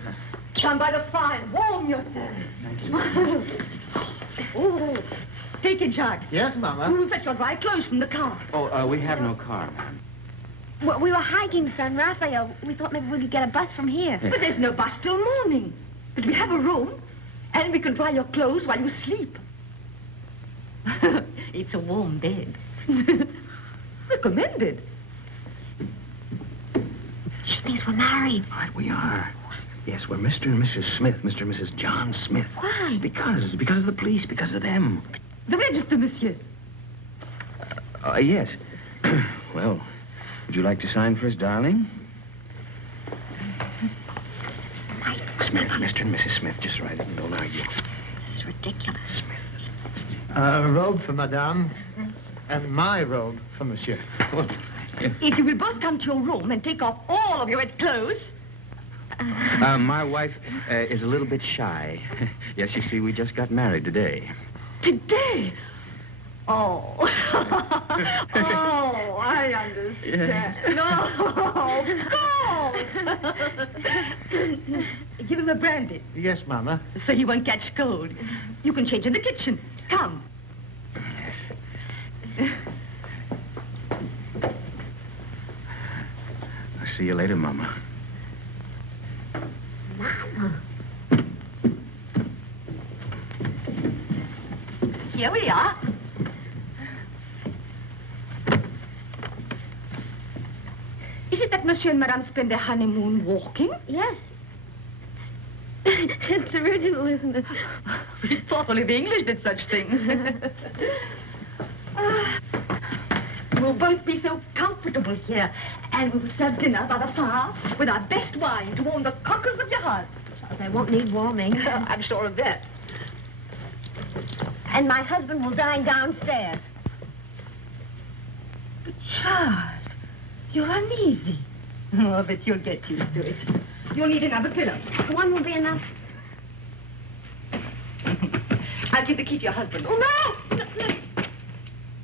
Stand by the fire and warm yourself. Thank you. Oh, take a jug. Yes, Mama. We'll fetch your dry clothes from the car. Oh, we have no car, ma'am. Well, we were hiking San Rafael. We thought maybe we could get a bus from here. But there's no bus till morning. But we have a room, and we can dry your clothes while you sleep. It's a warm bed. Recommended. She thinks we're married. Right, we are. Yes, we're Mr. and Mrs. Smith, Mr. and Mrs. John Smith. Why? Because of the police, because of them. The register, monsieur. Yes. Well, would you like to sign for us, darling? Smith, Mr. and Mrs. Smith, just write it and don't argue. This is ridiculous. Smith. A robe for Madame, and my robe for Monsieur. If you will both come to your room and take off all of your wet clothes. My wife is a little bit shy. Yes, you see, we just got married today. Today? Oh. Oh, I understand. Yes. No, go! Give him a brandy. Yes, Mama. So he won't catch cold. You can change in the kitchen. Come. I'll see you later, Mama. Mama. Here we are. Is it that Monsieur and Madame spend their honeymoon walking? Yes. It's original, isn't it? We thought only the English did such things. We'll both be so comfortable here, and we will serve dinner by the fire with our best wine to warm the cockles of your heart. They won't need warming. I'm sure of that. And my husband will dine downstairs. But Charles, you're uneasy. Oh, but you'll get used to it. You'll need another pillow. One will be enough. I'll give the key to your husband. Oh, no!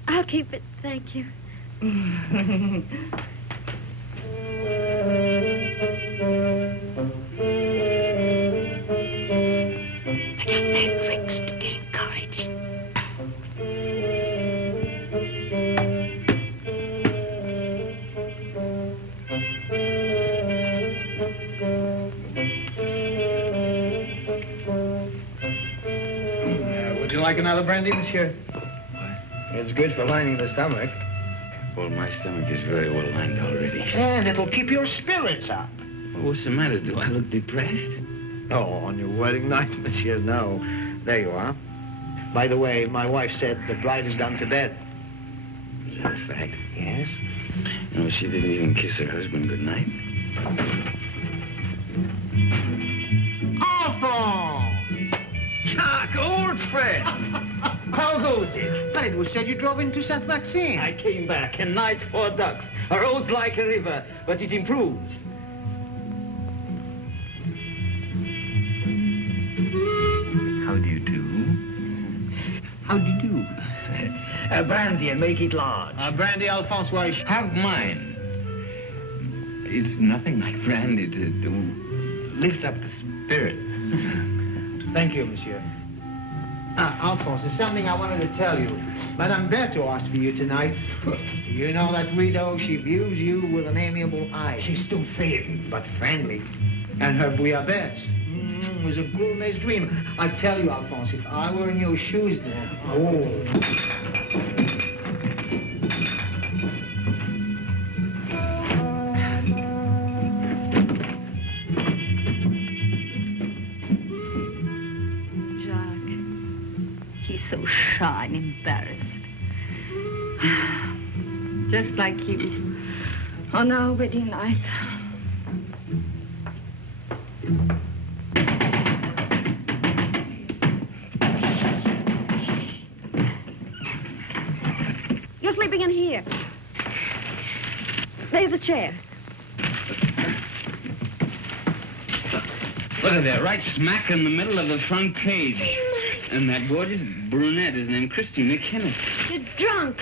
I'll keep it, thank you. you like another brandy, monsieur? It's good for lining the stomach. Well, my stomach is very well lined already. And it'll keep your spirits up. Well, what's the matter? Do I look depressed? Oh, on your wedding night, monsieur, no. There you are. By the way, my wife said the bride has gone to bed. Is that a fact? Yes. No, she didn't even kiss her husband goodnight. Alphonse! Chuck, old friend! How goes it? But it was said you drove into Saint Maxime. I came back, a night for ducks. A road like a river, but it improves. How do you do? How do you do? Brandy and make it large. Brandy, Alphonse, why? Have mine. It's nothing like brandy to lift up the spirit. Thank you, monsieur. Alphonse, there's something I wanted to tell you. Madame Berthaud asked for you tonight. You know that widow, she views you with an amiable eye. She's too thin, but friendly. And her bouillabaisse was a gourmet's dream. I tell you, Alphonse, if I were in your shoes then... Oh... So shy and embarrassed. Just like you on our wedding night. You're sleeping in here. There's a chair. Look at that, right smack in the middle of the front page. And that gorgeous brunette is named Christine McKinnon. You're drunk.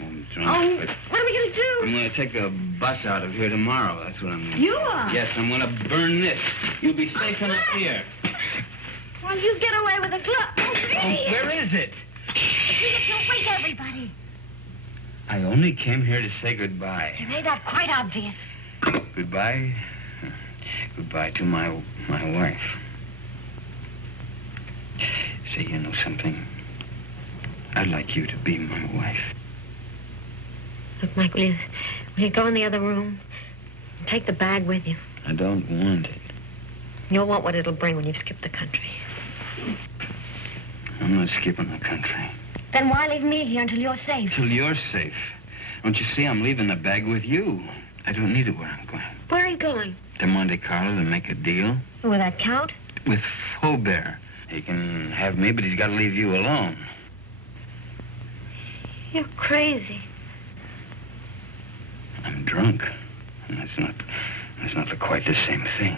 I'm drunk. Oh, but what are we going to do? I'm going to take a bus out of here tomorrow. That's what I'm going to do. You are? Yes, I'm going to burn this. You'll be safe enough here. Well, you get away with a glove. Oh, where is it? Don't wake everybody. I only came here to say goodbye. You made that quite obvious. Goodbye? Goodbye to my wife. Say, you know something? I'd like you to be my wife. Look, Mike, will you go in the other room? Take the bag with you. I don't want it. You'll want what it'll bring when you've skipped the country. I'm not skipping the country. Then why leave me here until you're safe? Till you're safe. Don't you see, I'm leaving the bag with you. I don't need it where I'm going. Where are you going? To Monte Carlo to make a deal. Will that count? With Faubert. He can have me, but he's got to leave you alone. You're crazy. I'm drunk. And that's not quite the same thing.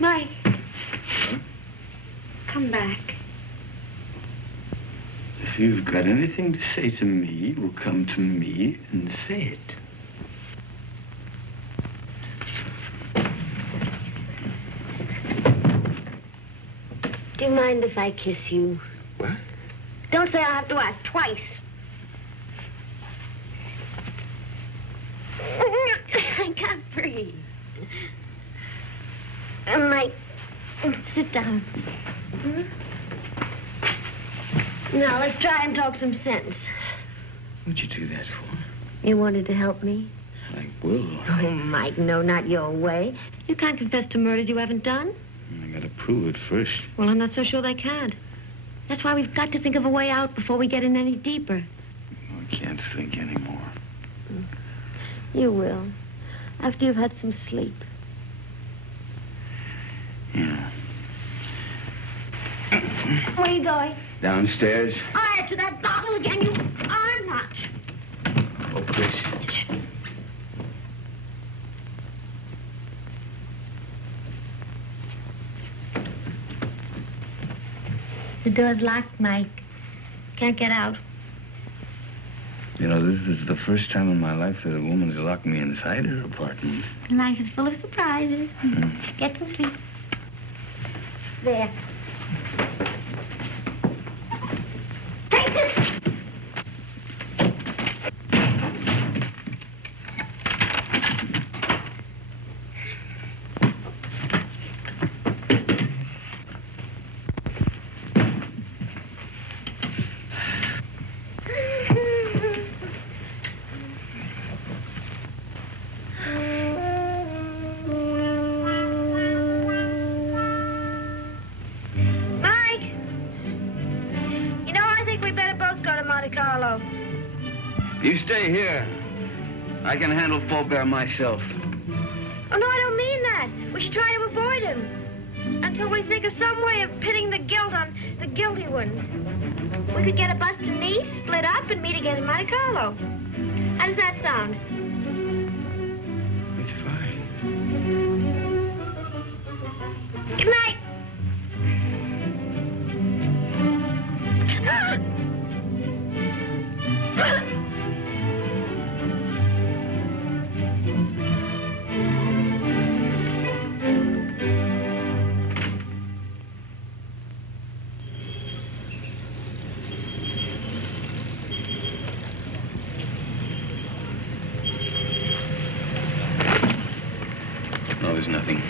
Mike. Come back. If you've got anything to say to me, well, come to me and say it. Do you mind if I kiss you? What? Don't say I have to ask twice. I can't breathe. Mike, sit down. Now, let's try and talk some sense. What'd you do that for? You wanted to help me? I will. Oh, Mike, no, not your way. You can't confess to murders you haven't done. I gotta prove it first. Well, I'm not so sure they can't. That's why we've got to think of a way out before we get in any deeper. I can't think anymore. You will. After you've had some sleep. Yeah. Where are you going? Downstairs. Oh, to that bottle again. You are not. Oh, Chris. The door's locked, Mike. Can't get out. You know, this is the first time in my life that a woman's locked me inside her apartment. Life is full of surprises. Get to sleep. There. Take this! You stay here. I can handle Faubert myself. Oh, no, I don't mean that. We should try to avoid him. Until we think of some way of pitting the guilt on the guilty ones. We could get a bus to Nice, split up, and meet again in Monte Carlo. How does that sound? It's fine. Good night. No, there's nothing.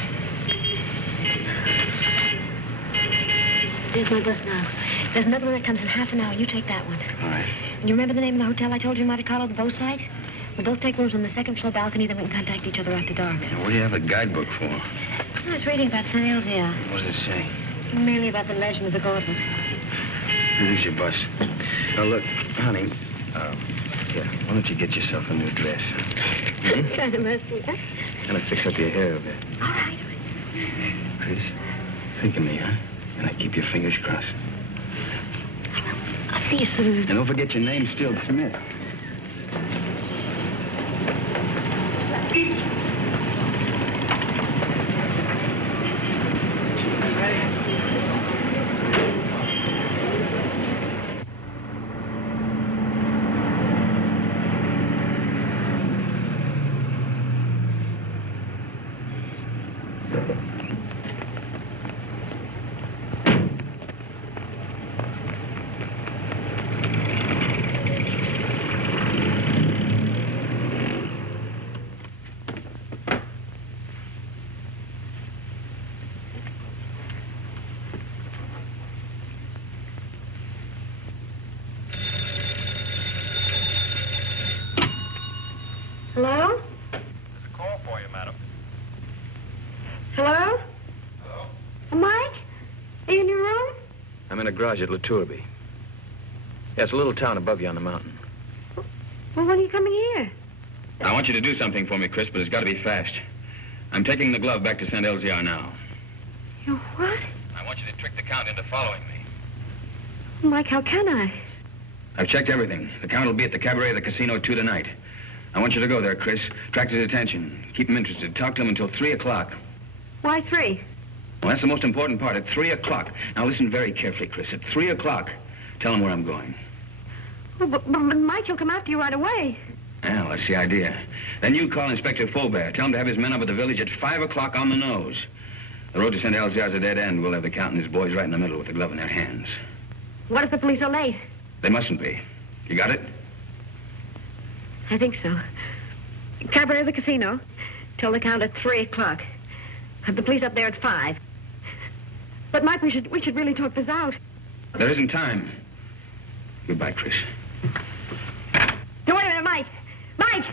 There's my bus now. There's another one that comes in half an hour. You take that one. All right. You remember the name of the hotel I told you in Monte Carlo, the bow side? We'll both take rooms on the second floor balcony, then we can contact each other after dark. Now, what do you have a guidebook for? I was reading about St. Elzea. What does it say? Mainly about the legend of the gauntlet. Here's your bus. Now, look, honey, here, why don't you get yourself a new dress? Kind of messy, huh? Kind of fix up your hair a bit. All right. Chris, think of me, huh? And I keep your fingers crossed. I'll see you soon. And don't forget your name's still Smith. Hello? There's a call for you, madam. Hello? Hello? Mike? Are you in your room? I'm in a garage at La Tourby. Yeah, it's a little town above you on the mountain. Well, when are you coming here? I want you to do something for me, Chris, but it's got to be fast. I'm taking the glove back to St. Elzea now. You what? I want you to trick the Count into following me. Mike, how can I? I've checked everything. The Count will be at the cabaret of the casino 2 tonight. I want you to go there, Chris. Attract his attention. Keep him interested. Talk to him until 3 o'clock. Why 3? Well, that's the most important part. At 3 o'clock. Now, listen very carefully, Chris. At 3 o'clock, tell him where I'm going. Well, but Mike, he'll come after you right away. Well, that's the idea. Then you call Inspector Faubert. Tell him to have his men up at the village at 5 o'clock on the nose. The road to St. Elzea's a dead end. We'll have the Count and his boys right in the middle with the glove in their hands. What if the police are late? They mustn't be. You got it? I think so. Cabaret of the casino. Tell the Count at 3 o'clock. Have the police up there at 5. But, Mike, we should really talk this out. There isn't time. Goodbye, Chris. No, wait a minute, Mike. Mike!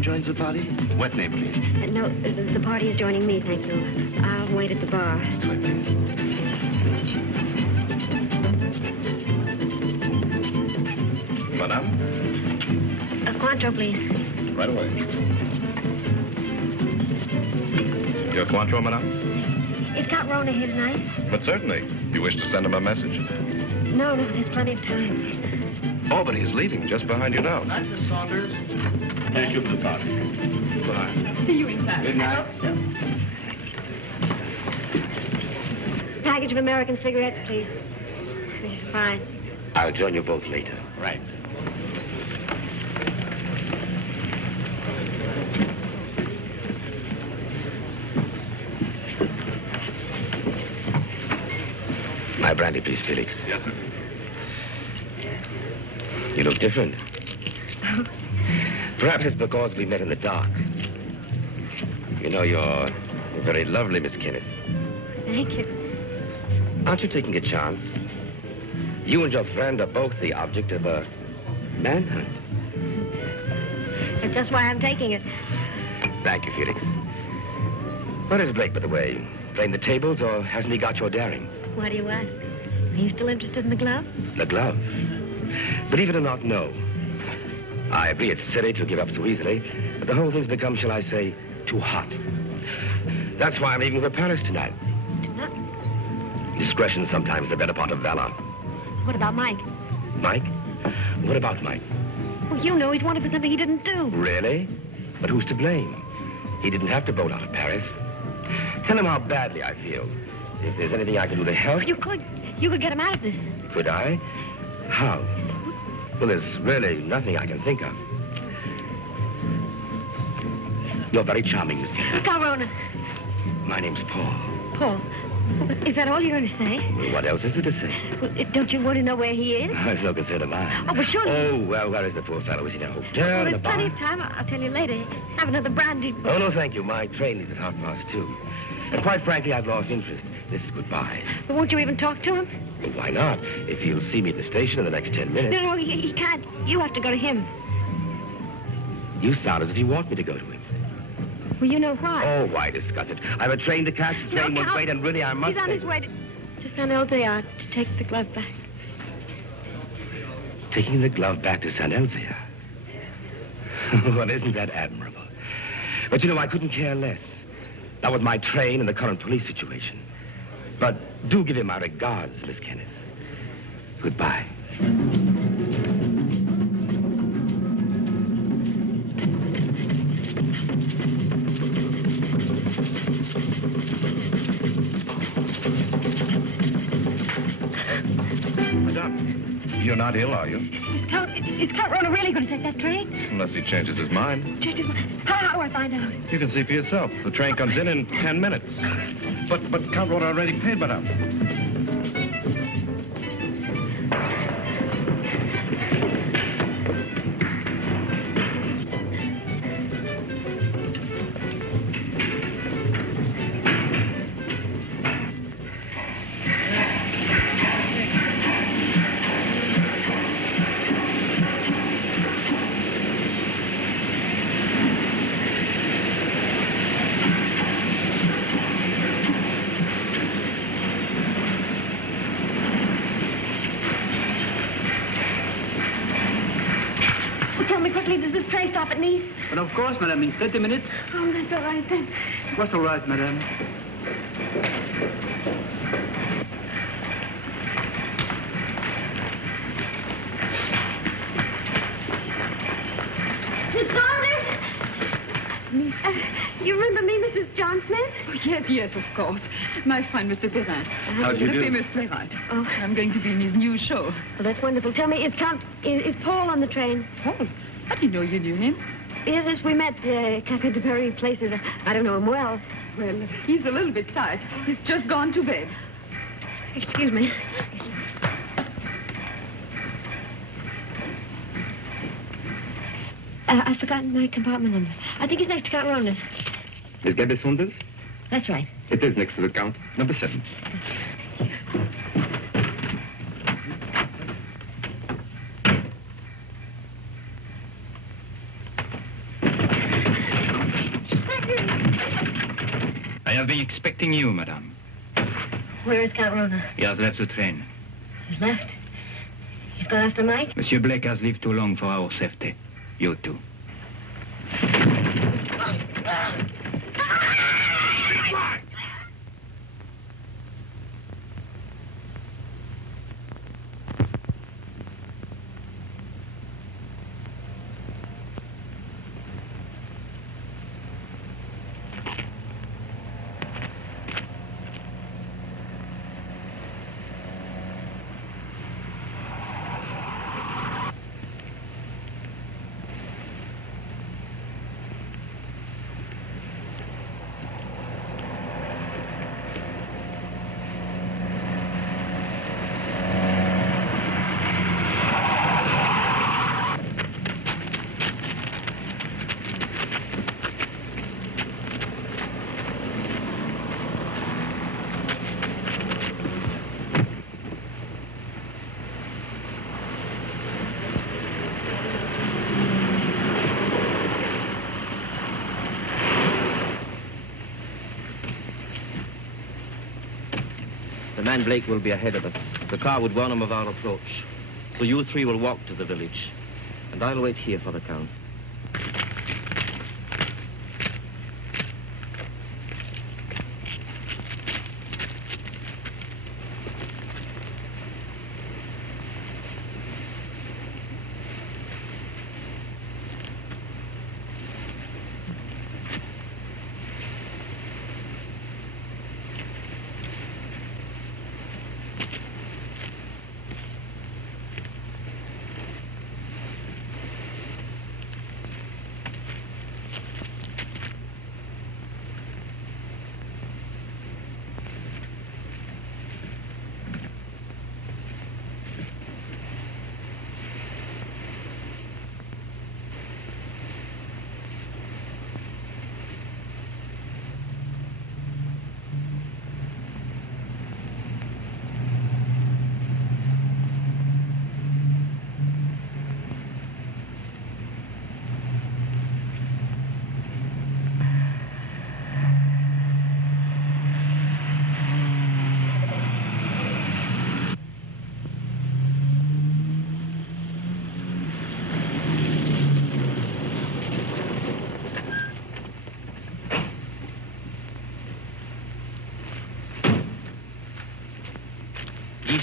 Joins the party? What name, please? No, the party is joining me, thank you. I'll wait at the bar. That's right, please. Madame? A Cointreau, please. Right away. Your Cointreau, madame? Is Count Rona here tonight? But certainly. You wish to send him a message? No, there's plenty of time. Oh, but he's leaving just behind you now. Mr. Saunders. Thank you for the party. Goodbye. See you inside. Good night. I hope so. Package of American cigarettes, please. This is fine. I'll join you both later. Right. My brandy, please, Felix. Yes, sir. You look different. Perhaps it's because we met in the dark. You know, you're very lovely, Miss Kenneth. Thank you. Aren't you taking a chance? You and your friend are both the object of a manhunt. That's just why I'm taking it. Thank you, Felix. Where is Blake, by the way? Playing the tables, or hasn't he got your daring? Why do you ask? Are you still interested in the glove? The glove? Believe it or not, no. I agree it's silly to give up so easily, but the whole thing's become, shall I say, too hot. That's why I'm leaving for Paris tonight. Tonight? Discretion sometimes the better part of valor. What about Mike? Mike? What about Mike? Well, you know he's wanted for something he didn't do. Really? But who's to blame? He didn't have to bolt out of Paris. Tell him how badly I feel. If there's anything I can do to help... You could get him out of this. Could I? How? Well, there's really nothing I can think of. You're very charming, Miss Kennedy. Corona. My name's Paul. Paul. Is that all you're going to say? Well, what else is there to say? Well, don't you want to know where he is? It's no concern of mine. Oh, but surely... Oh, well, where is the poor fellow? Is he in a hotel, Well, in a there's bar? plenty of time. I'll tell you later. Have another brandy. Oh, no, thank you. My train leaves at 2:30. And quite frankly, I've lost interest. This is goodbye. But won't you even talk to him? Well, why not? If he'll see me at the station in the next 10 minutes. No, he can't. You have to go to him. You sound as if you want me to go to him. Well, you know why. Oh, why discuss it? I have a train to catch. The train won't wait, and really, I must... He's on his way to San Elzea to take the glove back. Taking the glove back to San Elzea? Well, isn't that admirable? But, you know, I couldn't care less. Not with my train and the current police situation. But do give him my regards, Miss Kenneth. Goodbye. You're not ill, are you? Is Count Rona really going to take that train? Unless he changes his mind. Changes my... How do I find out? You can see for yourself. The train comes in 10 minutes. But Count Rona already paid, madame. Stop at Nice? But of course, madame, in 30 minutes. Oh, that's all right then. What's all right, madame? Miss Gardner? You remember me, Mrs. John Smith? Oh, yes, of course. My friend, Mr. Perrin. How do you do? The famous playwright. Oh. I'm going to be in his new show. Well, that's wonderful. Tell me, is Paul on the train? Paul? How do you know you knew him? Yes, we met Café de Paris places. I don't know him well. Well, he's a little bit tired. He's just gone to bed. Excuse me. I've forgotten my compartment number. I think it's next to Count Ronan. Is that the Saunders? That's right. It is next to the Count. Number 7. I have been expecting you, madame. Where is Count Rona? He has left the train. He's left? He's gone after Mike? Monsieur Blake has lived too long for our safety. You too. man Blake will be ahead of us. The car would warn him of our approach. So you three will walk to the village. And I'll wait here for the Count.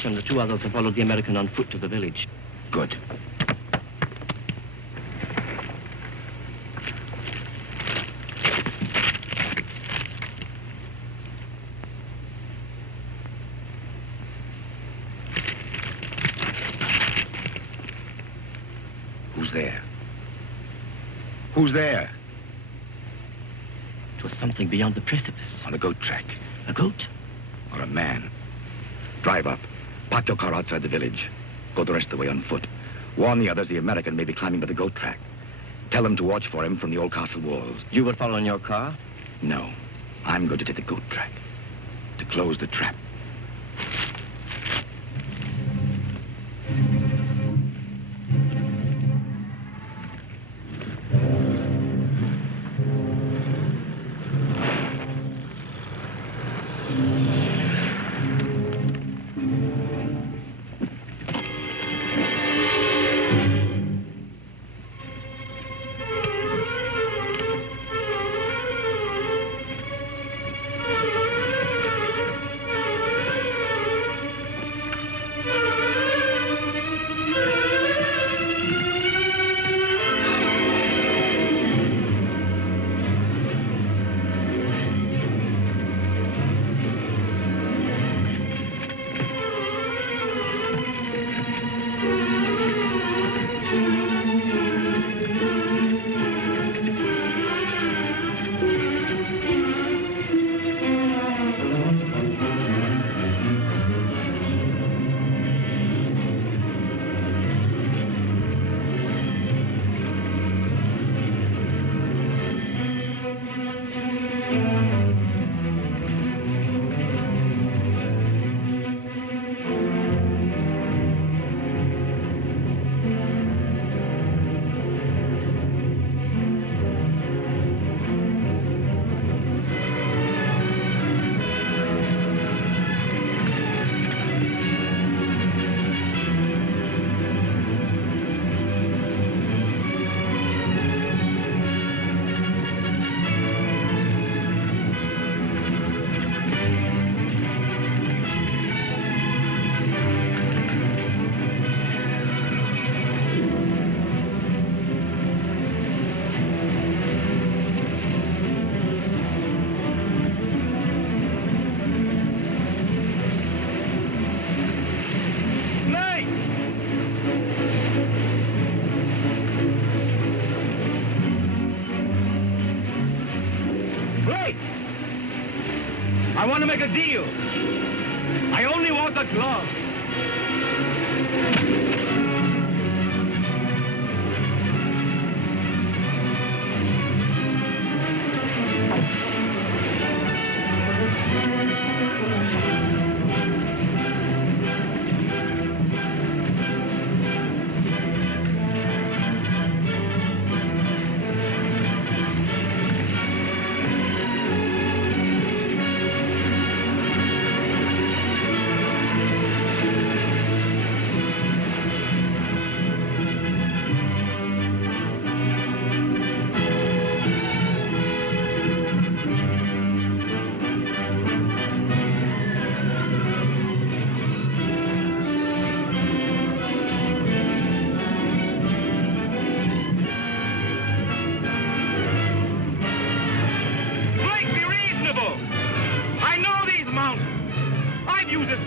And the two others have followed the American on foot to the village. Good. Who's there? Who's there? It was something beyond the precipice. On a goat track. A goat? Or a man. Drive up. Park your car outside the village. Go the rest of the way on foot. Warn the others the American may be climbing by the goat track. Tell them to watch for him from the old castle walls. You will follow in your car? No. I'm going to take the goat track. To close the trap. I want to make a deal. I only want the glove.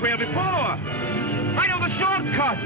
trail before. I know the shortcut.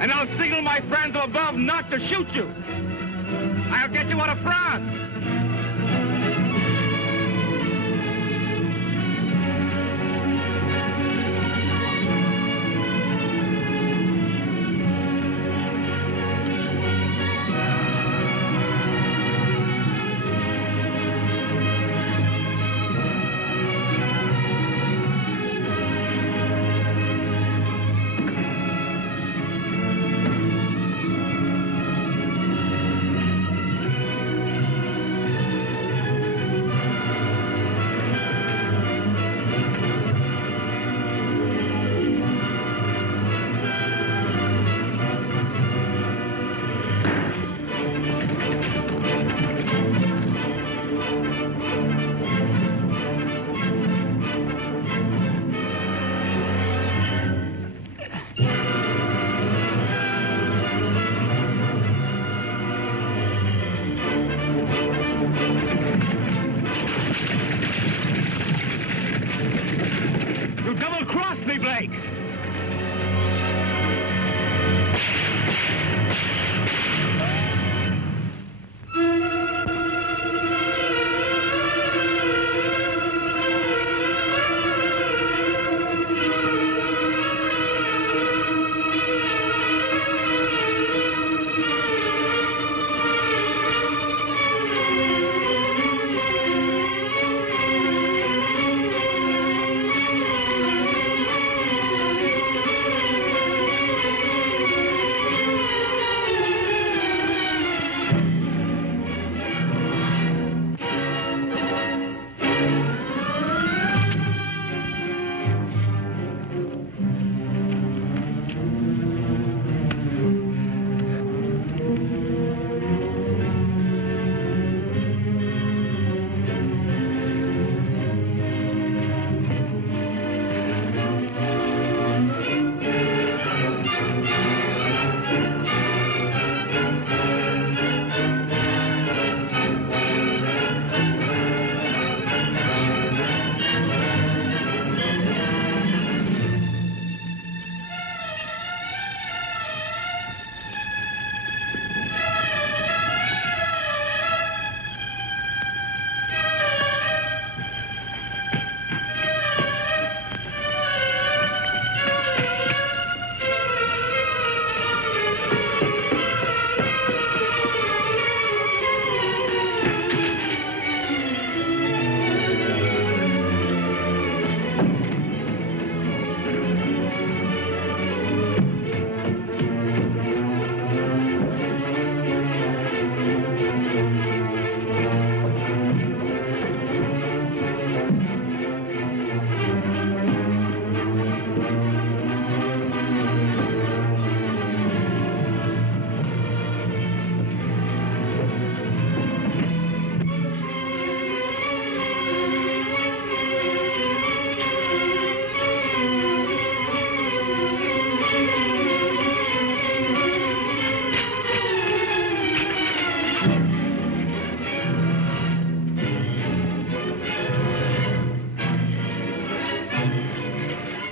And I'll signal my friends above not to shoot you. I'll get you out of France.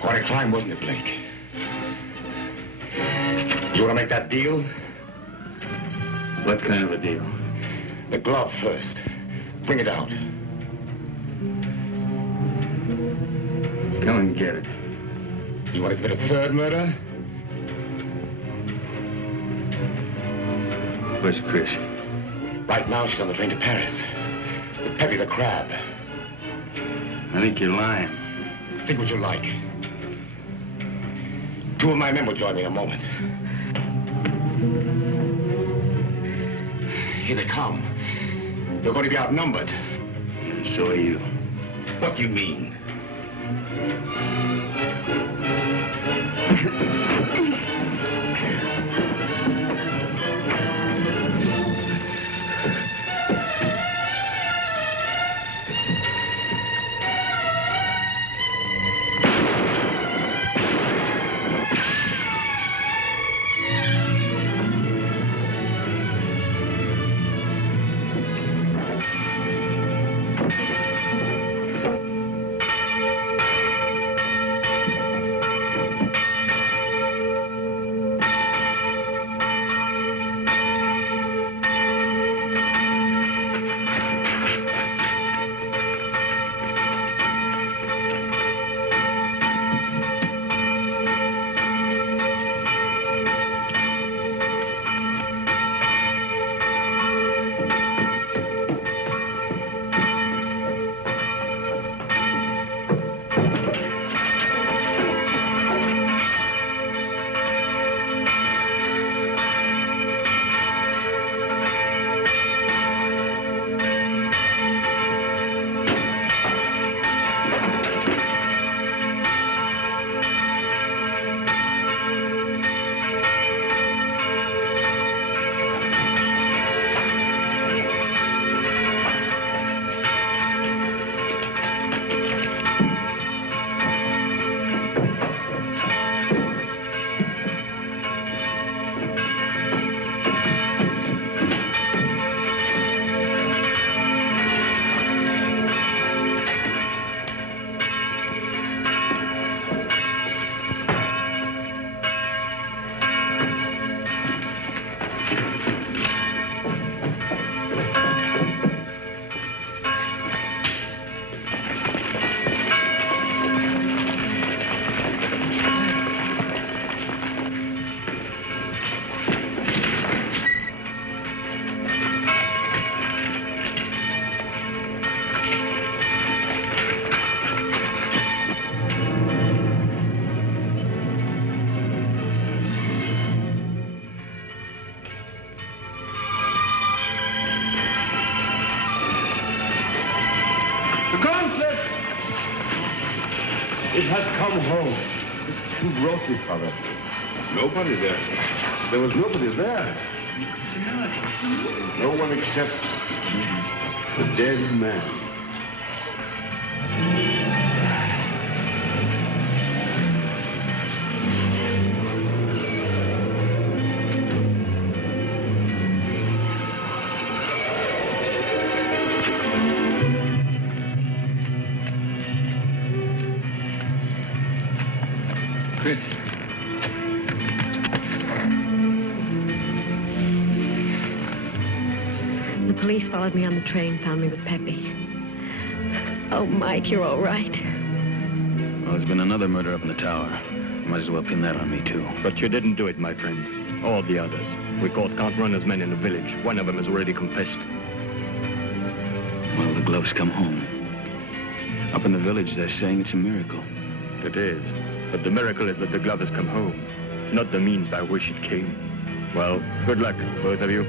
Quite a climb, wasn't it, Blake? You want to make that deal? What kind of a deal? The glove first. Bring it out. Come and get it. You want to commit a third murder? Where's Chris? Right now, she's on the train to Paris. With Peppy the crab. I think you're lying. Think what you like. Two of my men will join me in a moment. Here they come. You're going to be outnumbered. And so are you. What do you mean? It has come home. Who brought it, Father? Nobody there. There was nobody there. No one except the dead man. Chris. The police followed me on the train, found me with Peppy. Oh, Mike, you're all right. Well, there's been another murder up in the tower. Might as well pin that on me, too. But you didn't do it, my friend. Or the others. We caught Count Runner's men in the village. One of them has already confessed. Well, the gloves come home. Up in the village, they're saying it's a miracle. It is. But the miracle is that the glove has come home, not the means by which it came. Well, good luck, both of you.